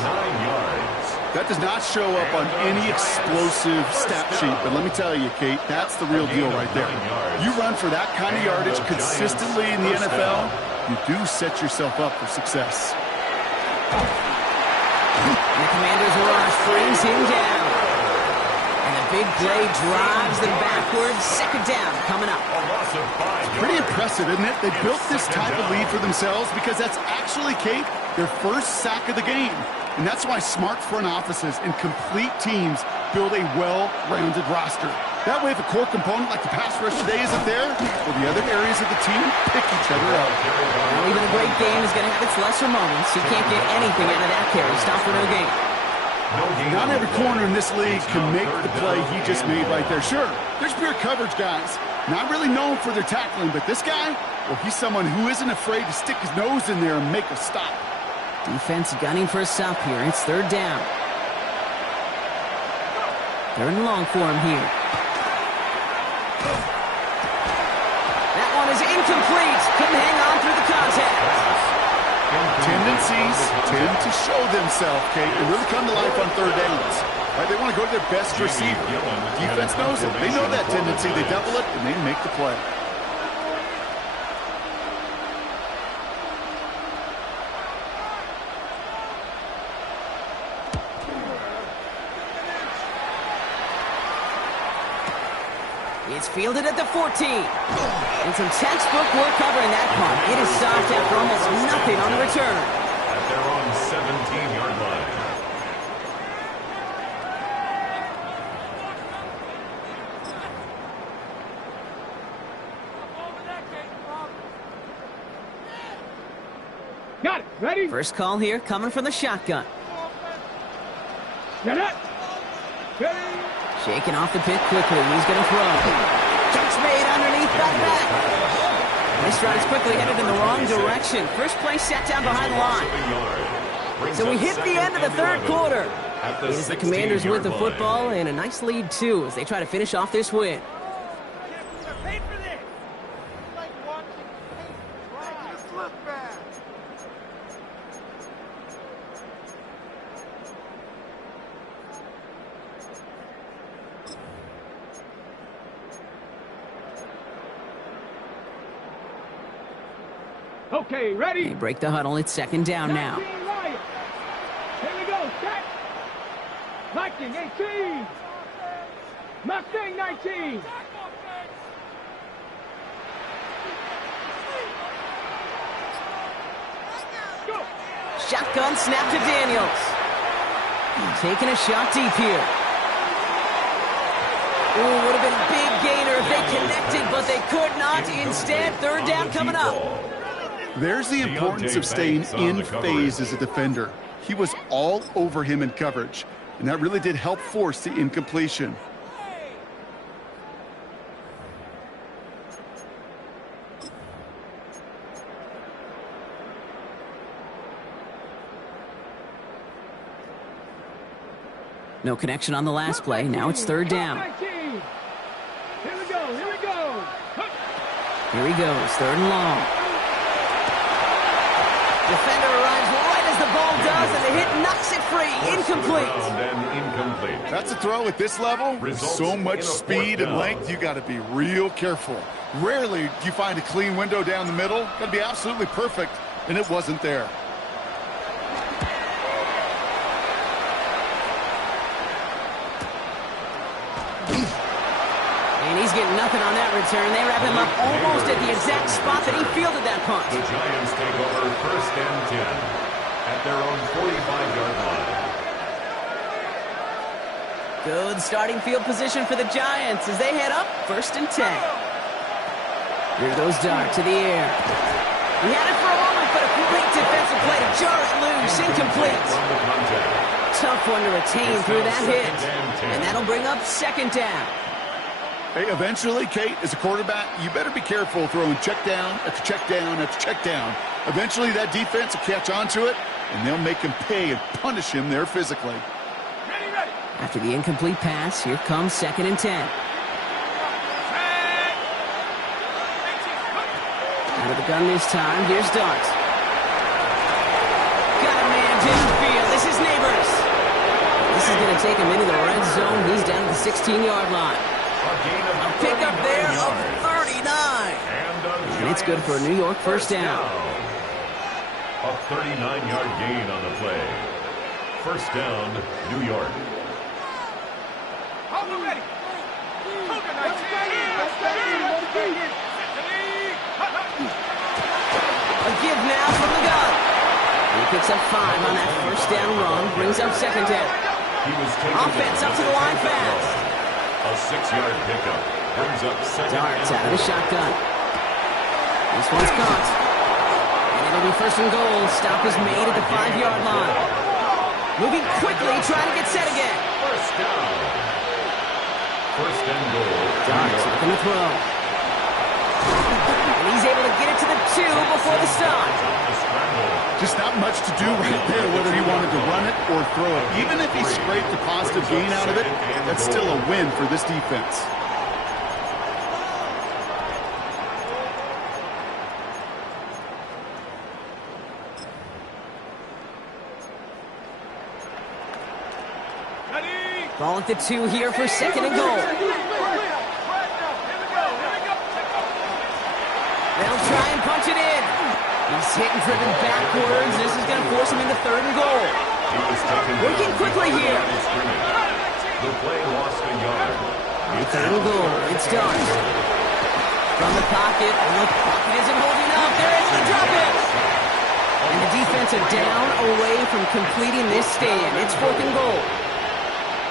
That does not show up on any explosive stat sheet, but let me tell you, Kate, that's the real deal right there. You run for that kind of yardage consistently in the NFL, you do set yourself up for success. And the Commanders' rush brings him down. And the big play drives them backwards. 2nd down coming up. Pretty impressive, isn't it? They built this type of lead for themselves because that's actually, Kate, their 1st sack of the game. And that's why smart front offices and complete teams build a well-rounded roster. That way, if a core component like the pass rush today isn't there, well, the other areas of the team pick each other up. Well, even a great game is going to have its lesser moments. You can't get anything out of that carry. Stop for no gain. Not every corner in this league can make the play he just made right there. Sure, there's pure coverage guys. Not really known for their tackling, but this guy, well, he's someone who isn't afraid to stick his nose in there and make a stop. Defense gunning for a stop here. It's 3rd down. 3rd and long for him here. That one is incomplete. Couldn't hang on through the contact. Tendencies tend to show themselves, Kate, and really come to life on 3rd downs. Right? They want to go to their best receiver. Defense knows it. They know that tendency. They double it, and they make the play. It's fielded at the 14. And some textbook work covering that punt. It is stopped after almost nothing on the return. At their own 17-yard line. Got it. Ready? First call here coming from the shotgun. Get it. Ready. Shaking off the pick quickly. He's going to throw. Catch made underneath that back. This drive is quickly headed in the wrong direction. First play set down behind the line. So we hit the end of the 3rd quarter. It is the Commanders with the football and a nice lead, too, as they try to finish off this win. Okay, ready? They break the huddle. It's 2nd down now. 19 Lions. Here we go, set. Viking 18. Mustang 19. Shotgun snap to Daniels. Taking a shot deep here. Ooh, would have been a big gainer if they connected, but they could not. Instead, third down coming up. There's the importance of staying in phase as a defender. He was all over him in coverage, and that really did help force the incompletion. No connection on the last play. Now it's third down. Here we go, here we go. Here he goes, third and long. Defender arrives right as the ball does, and the hit knocks it free. Incomplete. That's a throw at this level. With so much speed and length, you got to be real careful. Rarely do you find a clean window down the middle. Got to be absolutely perfect, and it wasn't there. And he's getting nothing on that return. They wrap him up almost at the exact spot that he fielded that punt. The Giants take over first and 10 at their own 45-yard line. Good starting field position for the Giants as they head up first and 10. Here goes Dart to the air. He had it for a moment, but a great defensive play to jar it loose. Incomplete. Tough one to retain through that hit. And that'll bring up second down. Hey, eventually, Kate, as a quarterback, you better be careful throwing check down after check down after check down. Eventually, that defense will catch on to it, and they'll make him pay and punish him there physically. After the incomplete pass, here comes second and 10. Out of the gun this time, here's Dart. Got a man, didn't feel. This is Neighbors. This is going to take him into the red zone. He's down to the 16-yard line. A pickup there of 39. And it's good for a New York first down. A 39-yard gain on the play. First down, New York. A give now from the gun. He picks up 5 on that first down run. Brings up second down. Offense up to the line fast. A 6-yard pickup brings up second. Darts out of the shotgun. This one's caught. And it'll be first and goal. Stop is made at the 5-yard line. Moving quickly, trying to get set again. First down. First and goal. Darts looking to throw. And he's able to get it to the 2 before the stop. Just not much to do right there, whether he wanted to run it or throw it. Even if he scraped a positive gain out of it, that's still a win for this defense. Ball at the 2 here for second and goal. They'll try and punch it in. He's hit and driven backwards. This is going to force him into third and goal. Working quickly here. The play lost a yard. And third and goal. It's done. From the pocket. And the pocket isn't holding up. They're able to drop it. And the defense are down away from completing this stand. It's fourth and goal.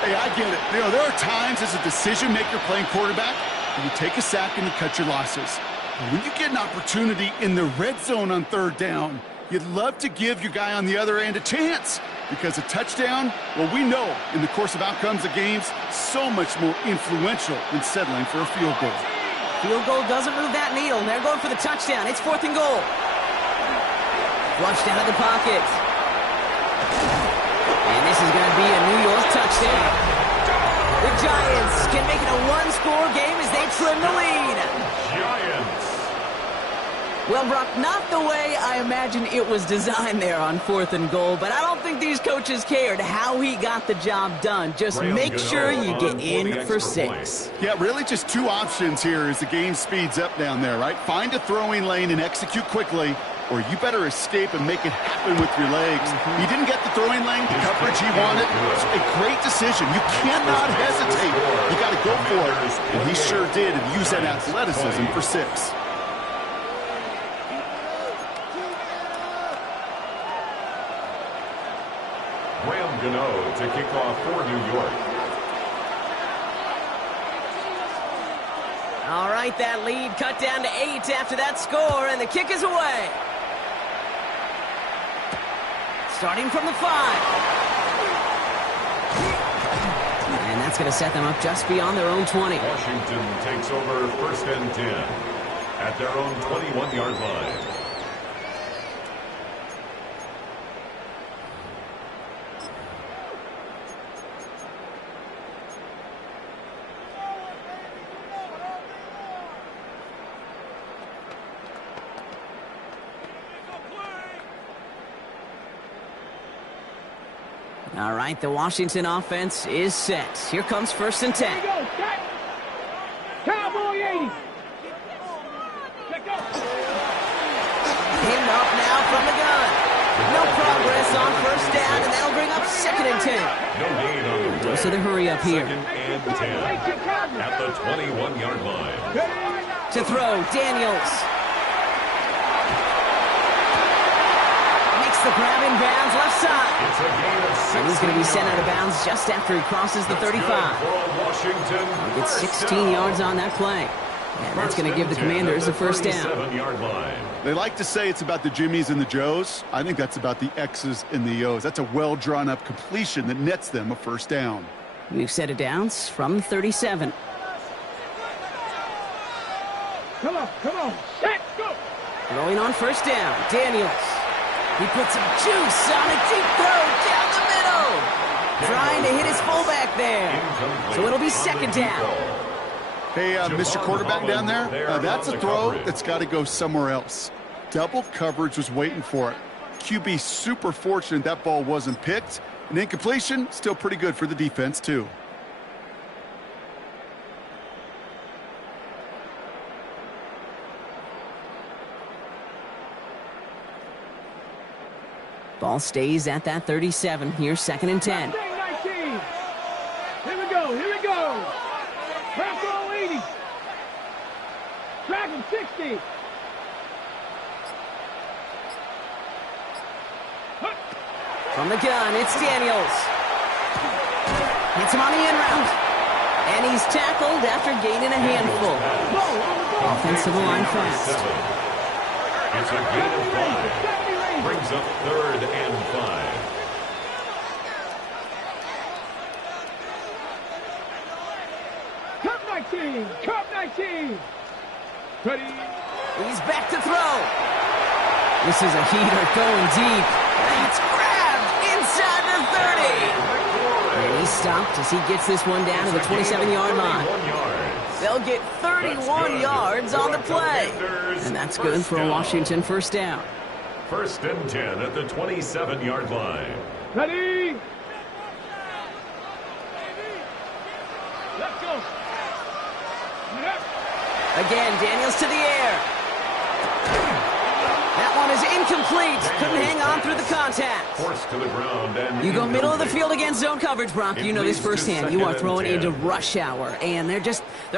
Hey, I get it. You know, there are times as a decision-maker playing quarterback, you take a sack and you cut your losses. But when you get an opportunity in the red zone on third down, you'd love to give your guy on the other end a chance. Because a touchdown, well, we know in the course of outcomes of games, so much more influential than settling for a field goal. Field goal doesn't move that needle. They're going for the touchdown. It's fourth and goal. Flushed out of the pocket. And this is going to be a New York touchdown. The Giants can make it a one-score game as they trim the lead. Giants. Well, Brock, not the way I imagine it was designed there on fourth and goal, but I don't think these coaches cared how he got the job done. Just make sure you get in for 6. Yeah, really just 2 options here as the game speeds up down there, right? Find a throwing lane and execute quickly, or you better escape and make it happen with your legs. He didn't get the throwing lane, the coverage he wanted. It's a great decision. You cannot hesitate. You got to go for it, and he sure did, and use that athleticism for 6. Gano to kick off for New York. All right, that lead cut down to 8 after that score, and the kick is away. Starting from the 5. And that's going to set them up just beyond their own 20. Washington takes over 1st and 10 at their own 21-yard line. All right, the Washington offense is set. Here comes 1st and 10. Here we go, set. Cowboy 80. Check go. Pinned up now from the gun. No progress on 1st down, and that'll bring up 2nd and 10. No gain on the play. So the hurry up here. 2nd and 10 at the 21-yard line. To throw, Daniels. Makes the grab in bounds left side. It's a gain of 6. And he's going to be sent out of bounds just after he crosses the 35. Washington. Gets 16 yards on that play. And that's going to give the Commanders a 1st down. They like to say it's about the Jimmies and the Joes. I think that's about the X's and the O's. That's a well-drawn-up completion that nets them a 1st down. We've set it downs from 37. Come on, set, go. Throwing on 1st down, Daniels. He puts some juice on a deep throw down the middle. Trying to hit his fullback there. So it'll be 2nd down. Hey, Mr. Quarterback down there, that's a throw that's got to go somewhere else. Double coverage was waiting for it. QB super fortunate that ball wasn't picked. An incompletion, still pretty good for the defense, too. Ball stays at that 37. Here's 2nd and 10. 19. Here we go. Press all 80. Drag him 60. From the gun, it's Daniels. Hits him on the end route. And he's tackled after gaining a handful. Offensive line fast. It's a gain of 5. Brings up 3rd and 5. Cup 19. Ready. He's back to throw. This is a heater going deep. And it's grabbed inside the 30. And he's stopped as he gets this one down to the 27-yard line. They'll get 31 yards on the play. And that's good for a Washington 1st down. 1st and 10 at the 27-yard line. Ready. Let's go. Again, Daniels to the air. That one is incomplete. Couldn't hang on through the contact. Forced to the ground and you go middle of the field against zone coverage, Brock. You know this firsthand. You are throwing into rush hour, and there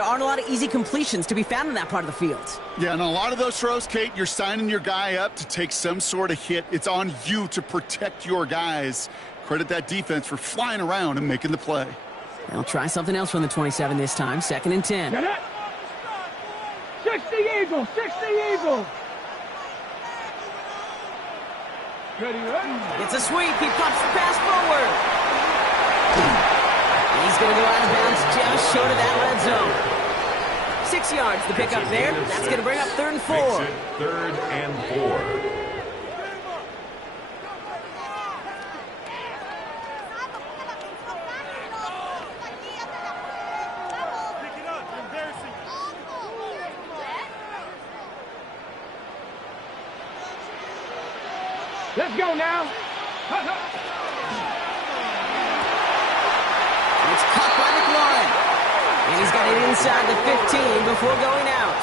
aren't a lot of easy completions to be found in that part of the field. Yeah, and a lot of those throws, Kate, you're signing your guy up to take some sort of hit. It's on you to protect your guys. Credit that defense for flying around and making the play. They'll try something else from the 27 this time. 2nd and 10. 60 Eagles. Ready. It's a sweep. He pops the pass forward. He's going to go out of bounds just short of that red zone. 6 yards to pick up there. That's going to bring up 3rd and 4. Makes it 3rd and 4. Let's go now. It's caught by McLaurin. And he's got it inside the 15 before going out.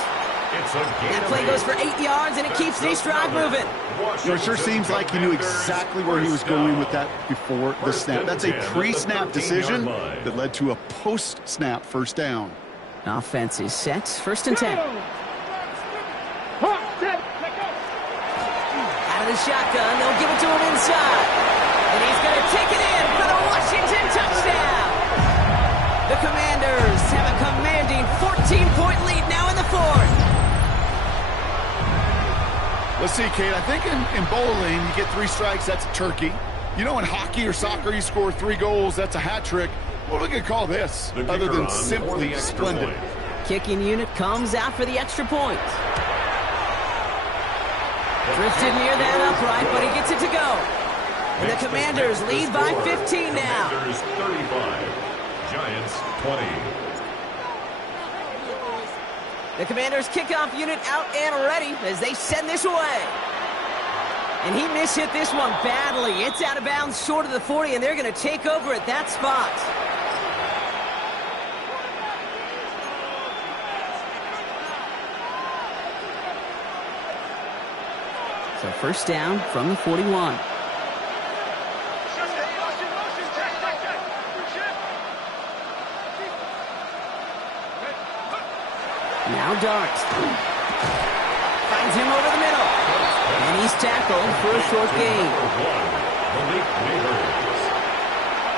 That play goes for 8 yards, and it keeps the drive moving. It sure seems like he knew exactly where he was going with that before the snap. That's a pre-snap decision that led to a post-snap 1st down. Offense is set. 1st and 10. Out of the shotgun, they'll give it to him inside. And he's going to take it in for the Washington touchdown. The Commanders have a commanding 14-point lead now in the fourth. Let's see, Kate. I think in bowling, you get 3 strikes, that's a turkey. You know, in hockey or soccer, you score 3 goals, that's a hat trick. What are we going to call this, other than simply splendid? Kicking unit comes out for the extra point. Drifted near that upright, but he gets it to go. And the Commanders lead by 15 now. Commanders 35, Giants 20. The Commanders kickoff unit out and ready as they send this away. And he mishit this one badly. It's out of bounds short of the 40, and they're going to take over at that spot. So first down from the 41. Now Dart. Finds him over the middle. And he's tackled for a short gain.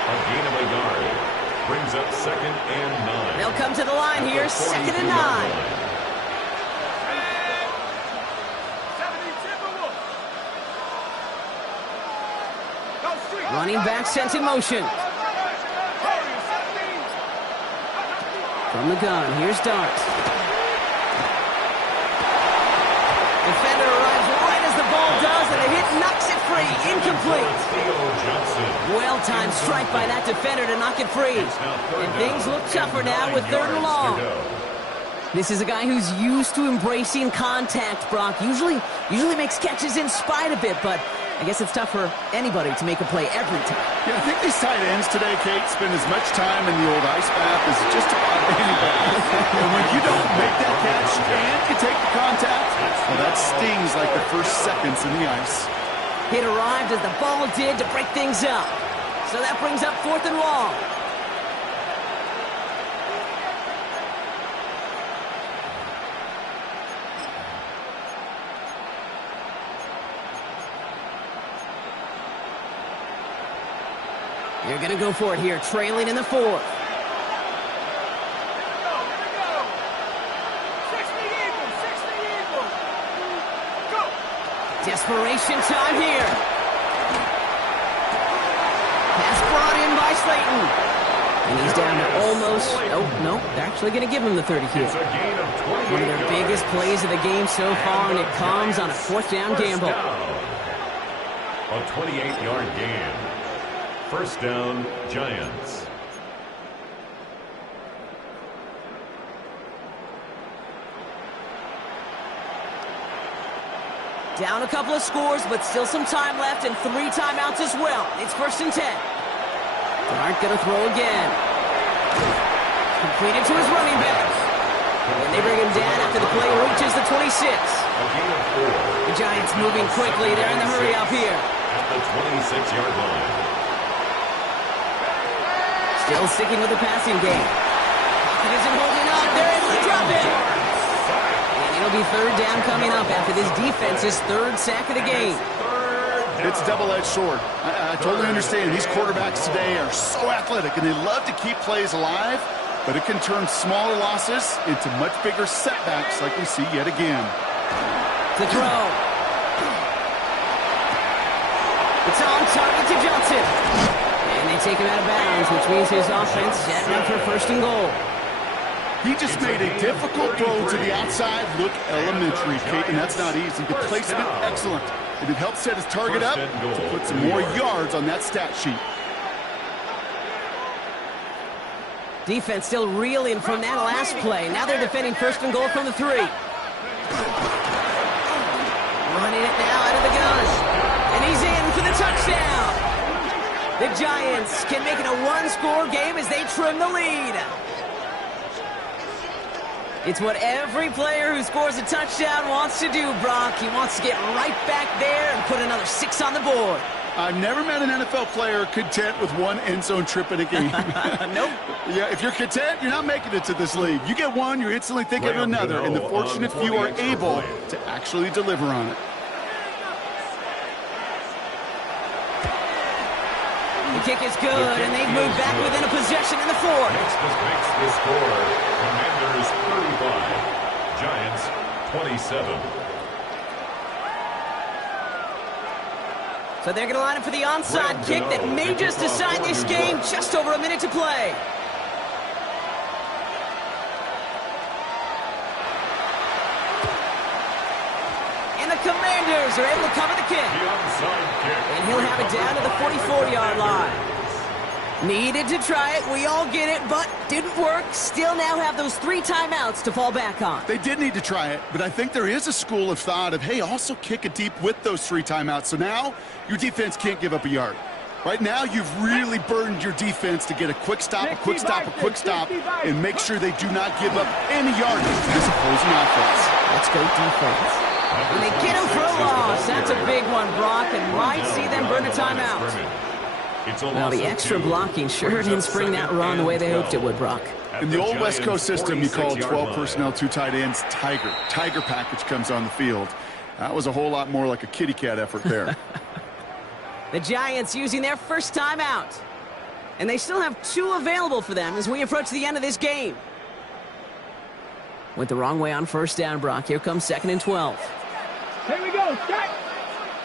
A gain of a yard. Brings up 2nd and 9. They'll come to the line here, 2nd and 9. Running back sent in motion. From the gun, here's Dart. Defender arrives right as the ball does, and a hit knocks it free. Incomplete. Well-timed strike by that defender to knock it free. And things look tougher now with 3rd and long. This is a guy who's used to embracing contact, Brock. Usually makes catches in spite of it, but I guess it's tough for anybody to make a play every time. Yeah, I think these tight ends today, Kate, spend as much time in the old ice bath as just about anybody. And when you don't make that catch and you take the contact, well, that stings like the first seconds in the ice. Hit arrived as the ball did to break things up. So that brings up 4th and long. They're going to go for it here, trailing in the 4th. Desperation time here. Pass brought in by Slayton. And he's down to almost... Oh, no, they're actually going to give him the 30 here. One of their biggest plays of the game so far, and it comes on a 4th down gamble. A 28-yard gain. First down, Giants. Down a couple of scores, but still some time left and 3 timeouts as well. It's 1st and 10. Dart going to throw again. Completed to his running back. And they bring him down after the play reaches the 26. The Giants moving quickly. They're in the hurry up here. At the 26-yard line. Still sticking with the passing game. Pocket isn't holding up. They're able to drop it. And it'll be 3rd down coming up after this defense's 3rd sack of the game. It's double-edged sword. I totally understand. These quarterbacks today are so athletic, and they love to keep plays alive, but it can turn smaller losses into much bigger setbacks like we see yet again. The throw. It's on target to Johnson. And they take him out of bounds, which means his offense setting up for 1st and goal. He just made a difficult throw to the outside look elementary, Kate, and that's not easy. The placement, excellent. And it helps set his target up to put some more yards on that stat sheet. Defense still reeling from that last play. Now they're defending 1st and goal from the 3. Running it now out of the gun. And he's in for the touchdown. The Giants can make it a 1-score game as they trim the lead. It's what every player who scores a touchdown wants to do, Brock. He wants to get right back there and put another 6 on the board. I've never met an NFL player content with 1 end zone trip in a game. Nope. Yeah, if you're content, you're not making it to this league. You get 1, you're instantly thinking of another, and the fortunate few are able to actually deliver on it. The kick is good, and they've moved back within a possession in the fourth. Makes the score. Commanders 35, Giants 27. So they're going to line up for the onside kick that may just decide this game. Just over a minute to play. And the Commanders are able to cover the kick. And he'll have it down to the 44-yard line. Needed to try it. We all get it, but didn't work. Still now have those 3 timeouts to fall back on. They did need to try it, but I think there is a school of thought of, hey, also kick it deep with those 3 timeouts. So now your defense can't give up a yard. Right now, you've really burdened your defense to get a quick stop, a quick stop, a quick stop, and make sure they do not give up any yardage to this opposing offense. Let's go defense. And they get him for a loss. That's a big one, Brock, and might see them burn a timeout. Well, the extra blocking sure didn't spring that run the way they hoped it would, Brock. In the old West Coast system, you call 12 personnel, 2 tight ends, Tiger. Tiger package comes on the field. That was a whole lot more like a kitty cat effort there. The Giants using their first timeout. And they still have 2 available for them as we approach the end of this game. Went the wrong way on first down, Brock. Here comes 2nd and 12. Here we go. Set.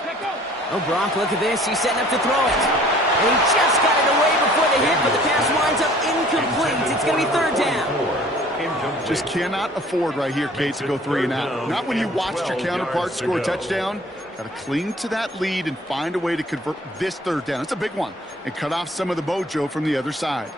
Let go. Oh, Brock, look at this. He's setting up to throw it. And he just got it away before the hit, but the pass winds up incomplete. It's going to be 3rd down. Just cannot afford right here, Kate, to go 3 and out. Not when you watched your counterpart score a touchdown. Got to cling to that lead and find a way to convert this 3rd down. It's a big one. And cut off some of the mojo from the other side.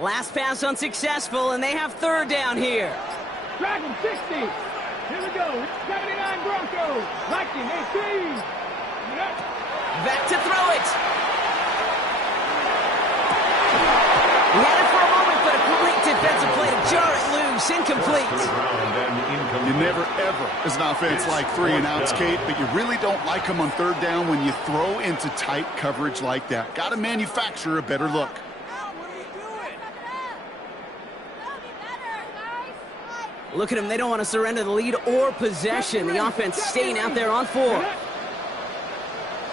Last pass unsuccessful, and they have 3rd down here. Dragon 60. Here we go. 79 Broncos. Lightning 18. Back to throw it. He had it for a moment, but a great defensive play to jar it loose. Incomplete. You never, ever, as an offense, like 3 and outs, Kate, but you really don't like them on 3rd down when you throw into tight coverage like that. Got to manufacture a better look. Look at them. They don't want to surrender the lead or possession. The offense staying out there on 4.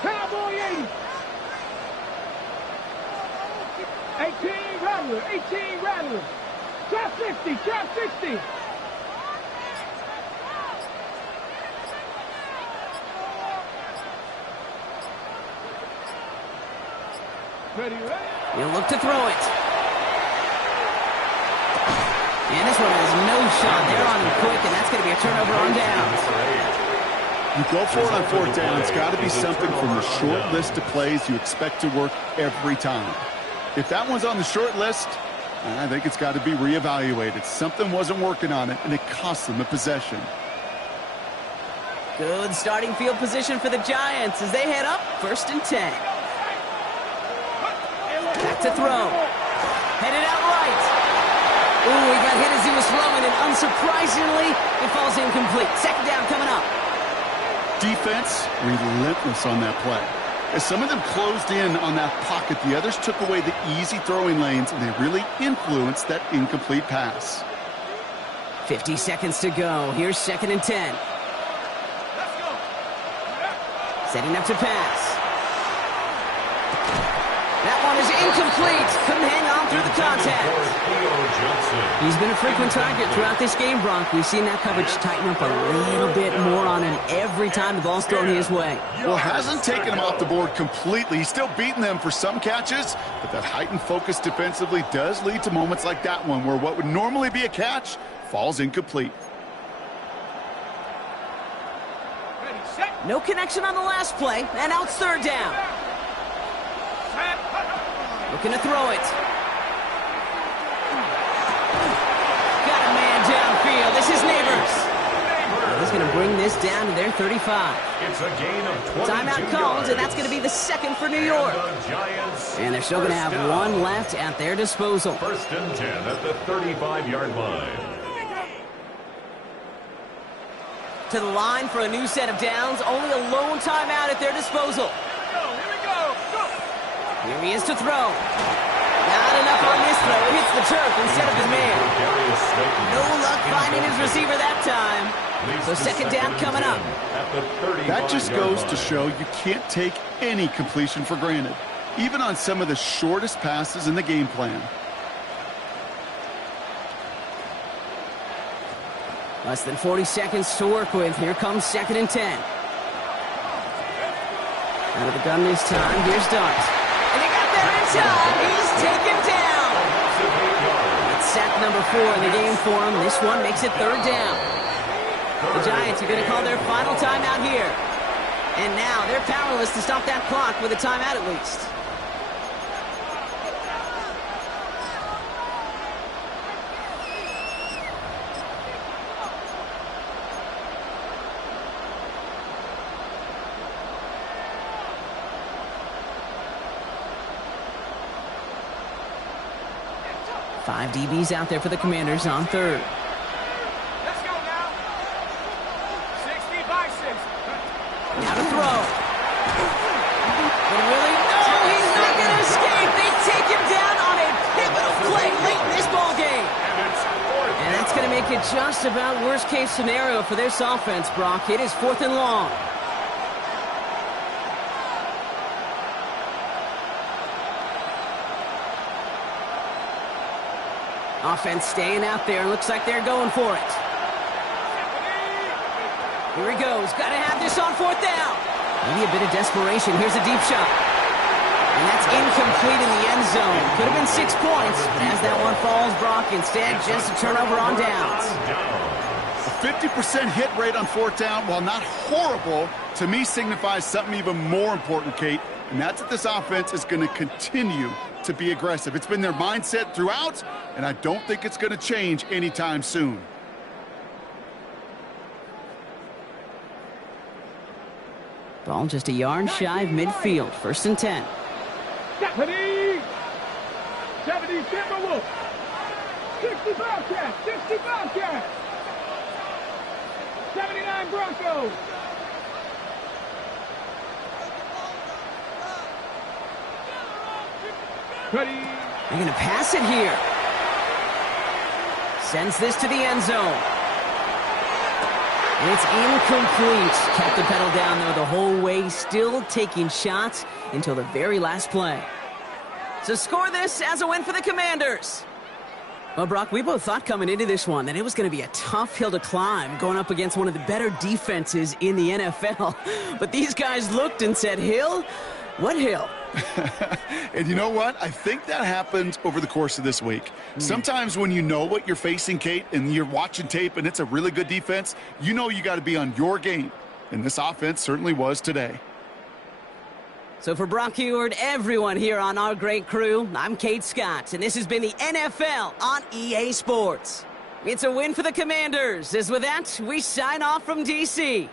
Cowboy 80. 18 Rattler. 18 Rattler. Trap 50. Trap 60. Ready, ready. He'll look to throw it. And this one has no shot. They're on him quick, and that's going to be a turnover on downs. You go for it on 4th down. It's got to be something from the short list of plays you expect to work every time. If that one's on the short list, I think it's got to be reevaluated. Something wasn't working on it, and it cost them the possession. Good starting field position for the Giants as they head up 1st and 10. Back to throw. Headed out right. Ooh, he got hit as he was throwing, and unsurprisingly, it falls incomplete. 2nd down coming up. Defense, relentless on that play. As some of them closed in on that pocket, the others took away the easy throwing lanes, and they really influenced that incomplete pass. 50 seconds to go. Here's 2nd and 10. Setting up to pass. That one is incomplete. Couldn't hang on through the contact. He's been a frequent target throughout this game, Brock. We've seen that coverage tighten up a little bit more on him every time the ball's thrown his way. Well, hasn't taken him off the board completely. He's still beating them for some catches, but that heightened focus defensively does lead to moments like that one where what would normally be a catch falls incomplete. No connection on the last play, and now it's 3rd down. Looking to throw it. Got a man downfield. This is Neighbors. He's going to bring this down to their 35. It's a gain of 22 Timeout called, and that's going to be the 2nd for New York. And they're still going to have 1 left at their disposal. 1st and 10 at the 35-yard line. To the line for a new set of downs. Only a lone timeout at their disposal. Here we go. Go. Here he is to throw. Now got enough on this throw. It hits the turf instead of his man. No luck finding his receiver that time. So second down coming up. That just goes to show you can't take any completion for granted, even on some of the shortest passes in the game plan. Less than 40 seconds to work with. Here comes 2nd and 10. Out of the gun this time. Here's Dart. And he got there in time. He's taken down. It's sack number 4 in the game for him. This one makes it 3rd down. The Giants are going to call their final timeout here. And now they're powerless to stop that clock with a timeout at least. Five DBs out there for the Commanders on 3rd. Let's go now. 60 by 6. Now to throw. But really, no, he's not going to escape. They take him down on a pivotal play late in this ball game. And that's going to make it just about worst case scenario for this offense, Brock. It is 4th and long. Offense staying out there. Looks like they're going for it. Here he goes. Got to have this on 4th down. Maybe a bit of desperation. Here's a deep shot. And that's incomplete in the end zone. Could have been 6 points, but as that one falls, Brock, instead just a turnover on downs. A 50% hit rate on 4th down, while not horrible, to me signifies something even more important, Kate, and that's that this offense is going to continue to be aggressive. It's been their mindset throughout, and I don't think it's going to change anytime soon. Ball just a yard shy of midfield. 1st and 10. 70 Timberwolves. 60 Bobcats. 60 Bobcats. 79 Broncos. Ready. They're going to pass it here. Sends this to the end zone. And it's incomplete. Kept the pedal down there the whole way, still taking shots until the very last play. So score this as a win for the Commanders. Well, Brock, we both thought coming into this one that it was going to be a tough hill to climb going up against one of the better defenses in the NFL. But these guys looked and said, Hill? What hill? And you know what? I think that happened over the course of this week. Sometimes when you know what you're facing, Kate, and you're watching tape and it's a really good defense, you know you got to be on your game. And this offense certainly was today. So for Brock Heward, everyone here on our great crew, I'm Kate Scott, and this has been the NFL on EA Sports. It's a win for the Commanders, as with that, we sign off from D.C.